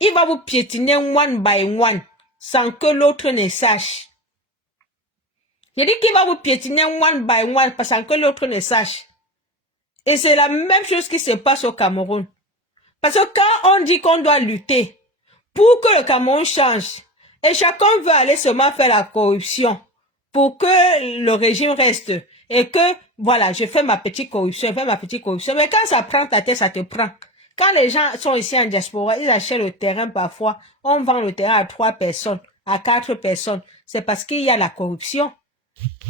Il va vous piétiner one by one, sans que l'autre ne sache. Il dit qu'il va vous piétiner one by one, sans que l'autre ne sache. Et c'est la même chose qui se passe au Cameroun. Parce que quand on dit qu'on doit lutter pour que le Cameroun change, et chacun veut aller seulement faire la corruption, pour que le régime reste, et que, voilà, je fais ma petite corruption, mais quand ça prend ta tête, ça te prend. Quand les gens sont ici en diaspora, ils achètent le terrain parfois, on vend le terrain à 3 personnes, à 4 personnes. C'est parce qu'il y a la corruption.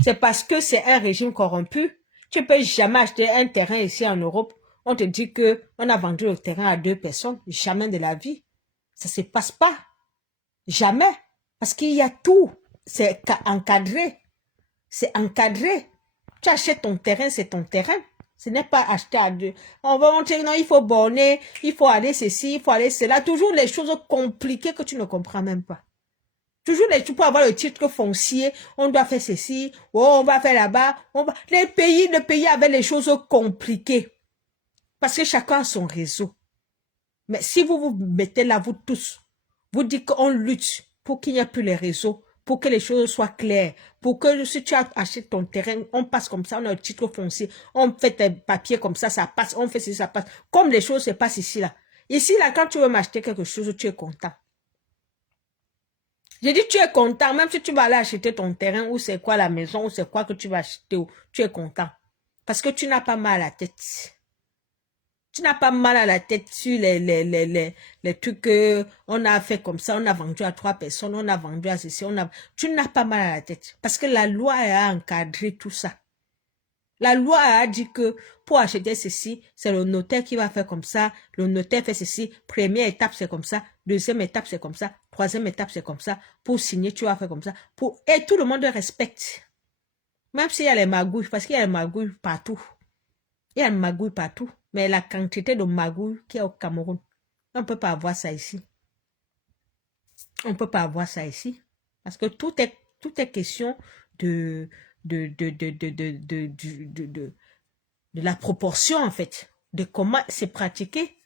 C'est parce que c'est un régime corrompu. Tu peux jamais acheter un terrain ici en Europe. On te dit que on a vendu le terrain à 2 personnes. Jamais de la vie. Ça se passe pas. Jamais. Parce qu'il y a tout. C'est encadré. C'est encadré. Tu achètes ton terrain, c'est ton terrain. Ce n'est pas acheter à 2. On va montrer, non, il faut borner, il faut aller ceci, il faut aller cela. Toujours les choses compliquées que tu ne comprends même pas. Toujours les trucs pour avoir le titre foncier, on doit faire ceci, oh, on va faire là-bas, le pays avait les choses compliquées. Parce que chacun a son réseau. Mais si vous vous mettez là, vous tous, vous dites qu'on lutte pour qu'il n'y ait plus les réseaux, pour que les choses soient claires, pour que si tu as acheté ton terrain, on passe comme ça, on a le titre foncier, on fait tes papiers comme ça passe, on fait ceci, ça passe. Comme les choses se passent ici, là. Ici, là, quand tu veux m'acheter quelque chose, tu es content. J'ai dit, tu es content, même si tu vas aller acheter ton terrain, ou c'est quoi la maison, ou c'est quoi que tu vas acheter, tu es content. Parce que tu n'as pas mal à la tête. Tu n'as pas mal à la tête sur les trucs que on a fait comme ça, on a vendu à 3 personnes, on a vendu à ceci, tu n'as pas mal à la tête. Parce que la loi a encadré tout ça. La loi a dit que pour acheter ceci, c'est le notaire qui va faire comme ça, le notaire fait ceci, première étape c'est comme ça, deuxième étape c'est comme ça, troisième étape c'est comme ça, pour signer tu vas faire comme ça, et tout le monde respecte. Même s'il y a les magouilles, parce qu'il y a les magouilles partout. Il y a les magouilles partout, mais la quantité de magouilles qu'il y a au Cameroun, on ne peut pas avoir ça ici. On ne peut pas avoir ça ici, parce que tout est question de la proportion, en fait, de comment c'est pratiqué.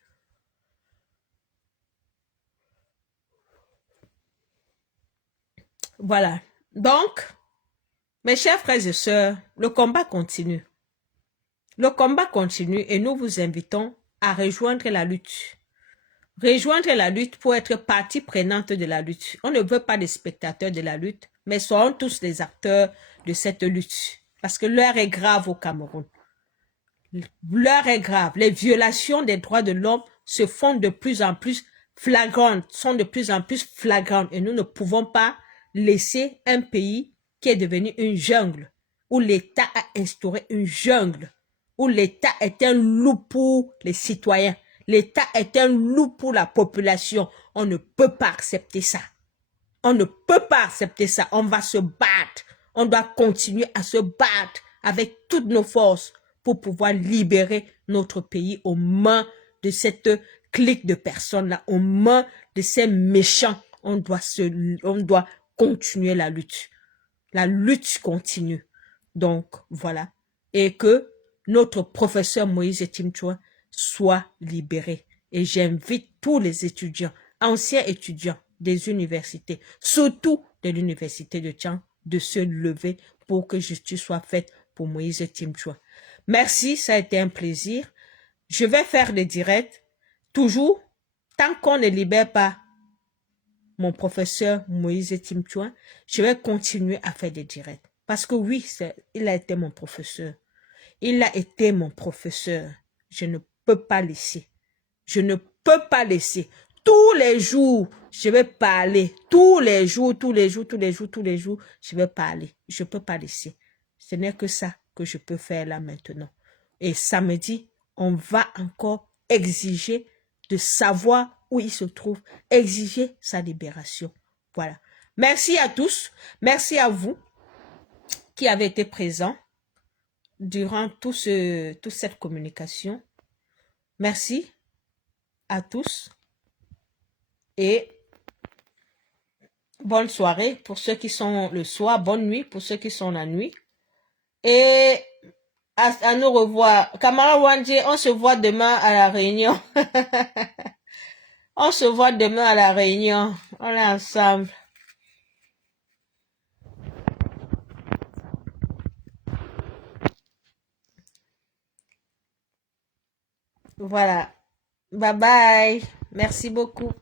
Voilà. Donc, mes chers frères et sœurs, le combat continue. Le combat continue et nous vous invitons à rejoindre la lutte. Rejoindre la lutte pour être partie prenante de la lutte. On ne veut pas des spectateurs de la lutte, mais soyons tous les acteurs de cette lutte. Parce que l'heure est grave au Cameroun. L'heure est grave. Les violations des droits de l'homme se font de plus en plus flagrantes, sont de plus en plus flagrantes. Et nous ne pouvons pas laisser un pays qui est devenu une jungle, où l'État a instauré une jungle, où l'État est un loup pour les citoyens. L'État est un loup pour la population. On ne peut pas accepter ça. On ne peut pas accepter ça. On va se battre. On doit continuer à se battre avec toutes nos forces pour pouvoir libérer notre pays aux mains de cette clique de personnes-là, aux mains de ces méchants. On doit continuer la lutte. La lutte continue. Donc, voilà. Et que notre professeur Moïse Timchouin soit libéré. Et j'invite tous les étudiants, anciens étudiants des universités, surtout de l'université de Tchang, de se lever pour que justice soit faite pour Moïse Timchouin. Merci, ça a été un plaisir. Je vais faire des directs, toujours, tant qu'on ne libère pas mon professeur Moïse Timchouin, je vais continuer à faire des directs. Parce que oui, il a été mon professeur. Il a été mon professeur. Je ne peux pas laisser. Je ne peux pas laisser. Tous les jours, je vais parler. Tous les jours, je vais parler. Je ne peux pas laisser. Ce n'est que ça que je peux faire là maintenant. Et samedi, on va encore exiger de savoir où il se trouve, exiger sa libération. Voilà. Merci à tous. Merci à vous qui avez été présents durant toute cette communication. Merci à tous et bonne soirée pour ceux qui sont le soir, bonne nuit pour ceux qui sont la nuit. Et à nous revoir. Kamara Wandje, on se voit demain à la réunion. On se voit demain à la réunion. On est ensemble. Voilà. Bye bye. Merci beaucoup.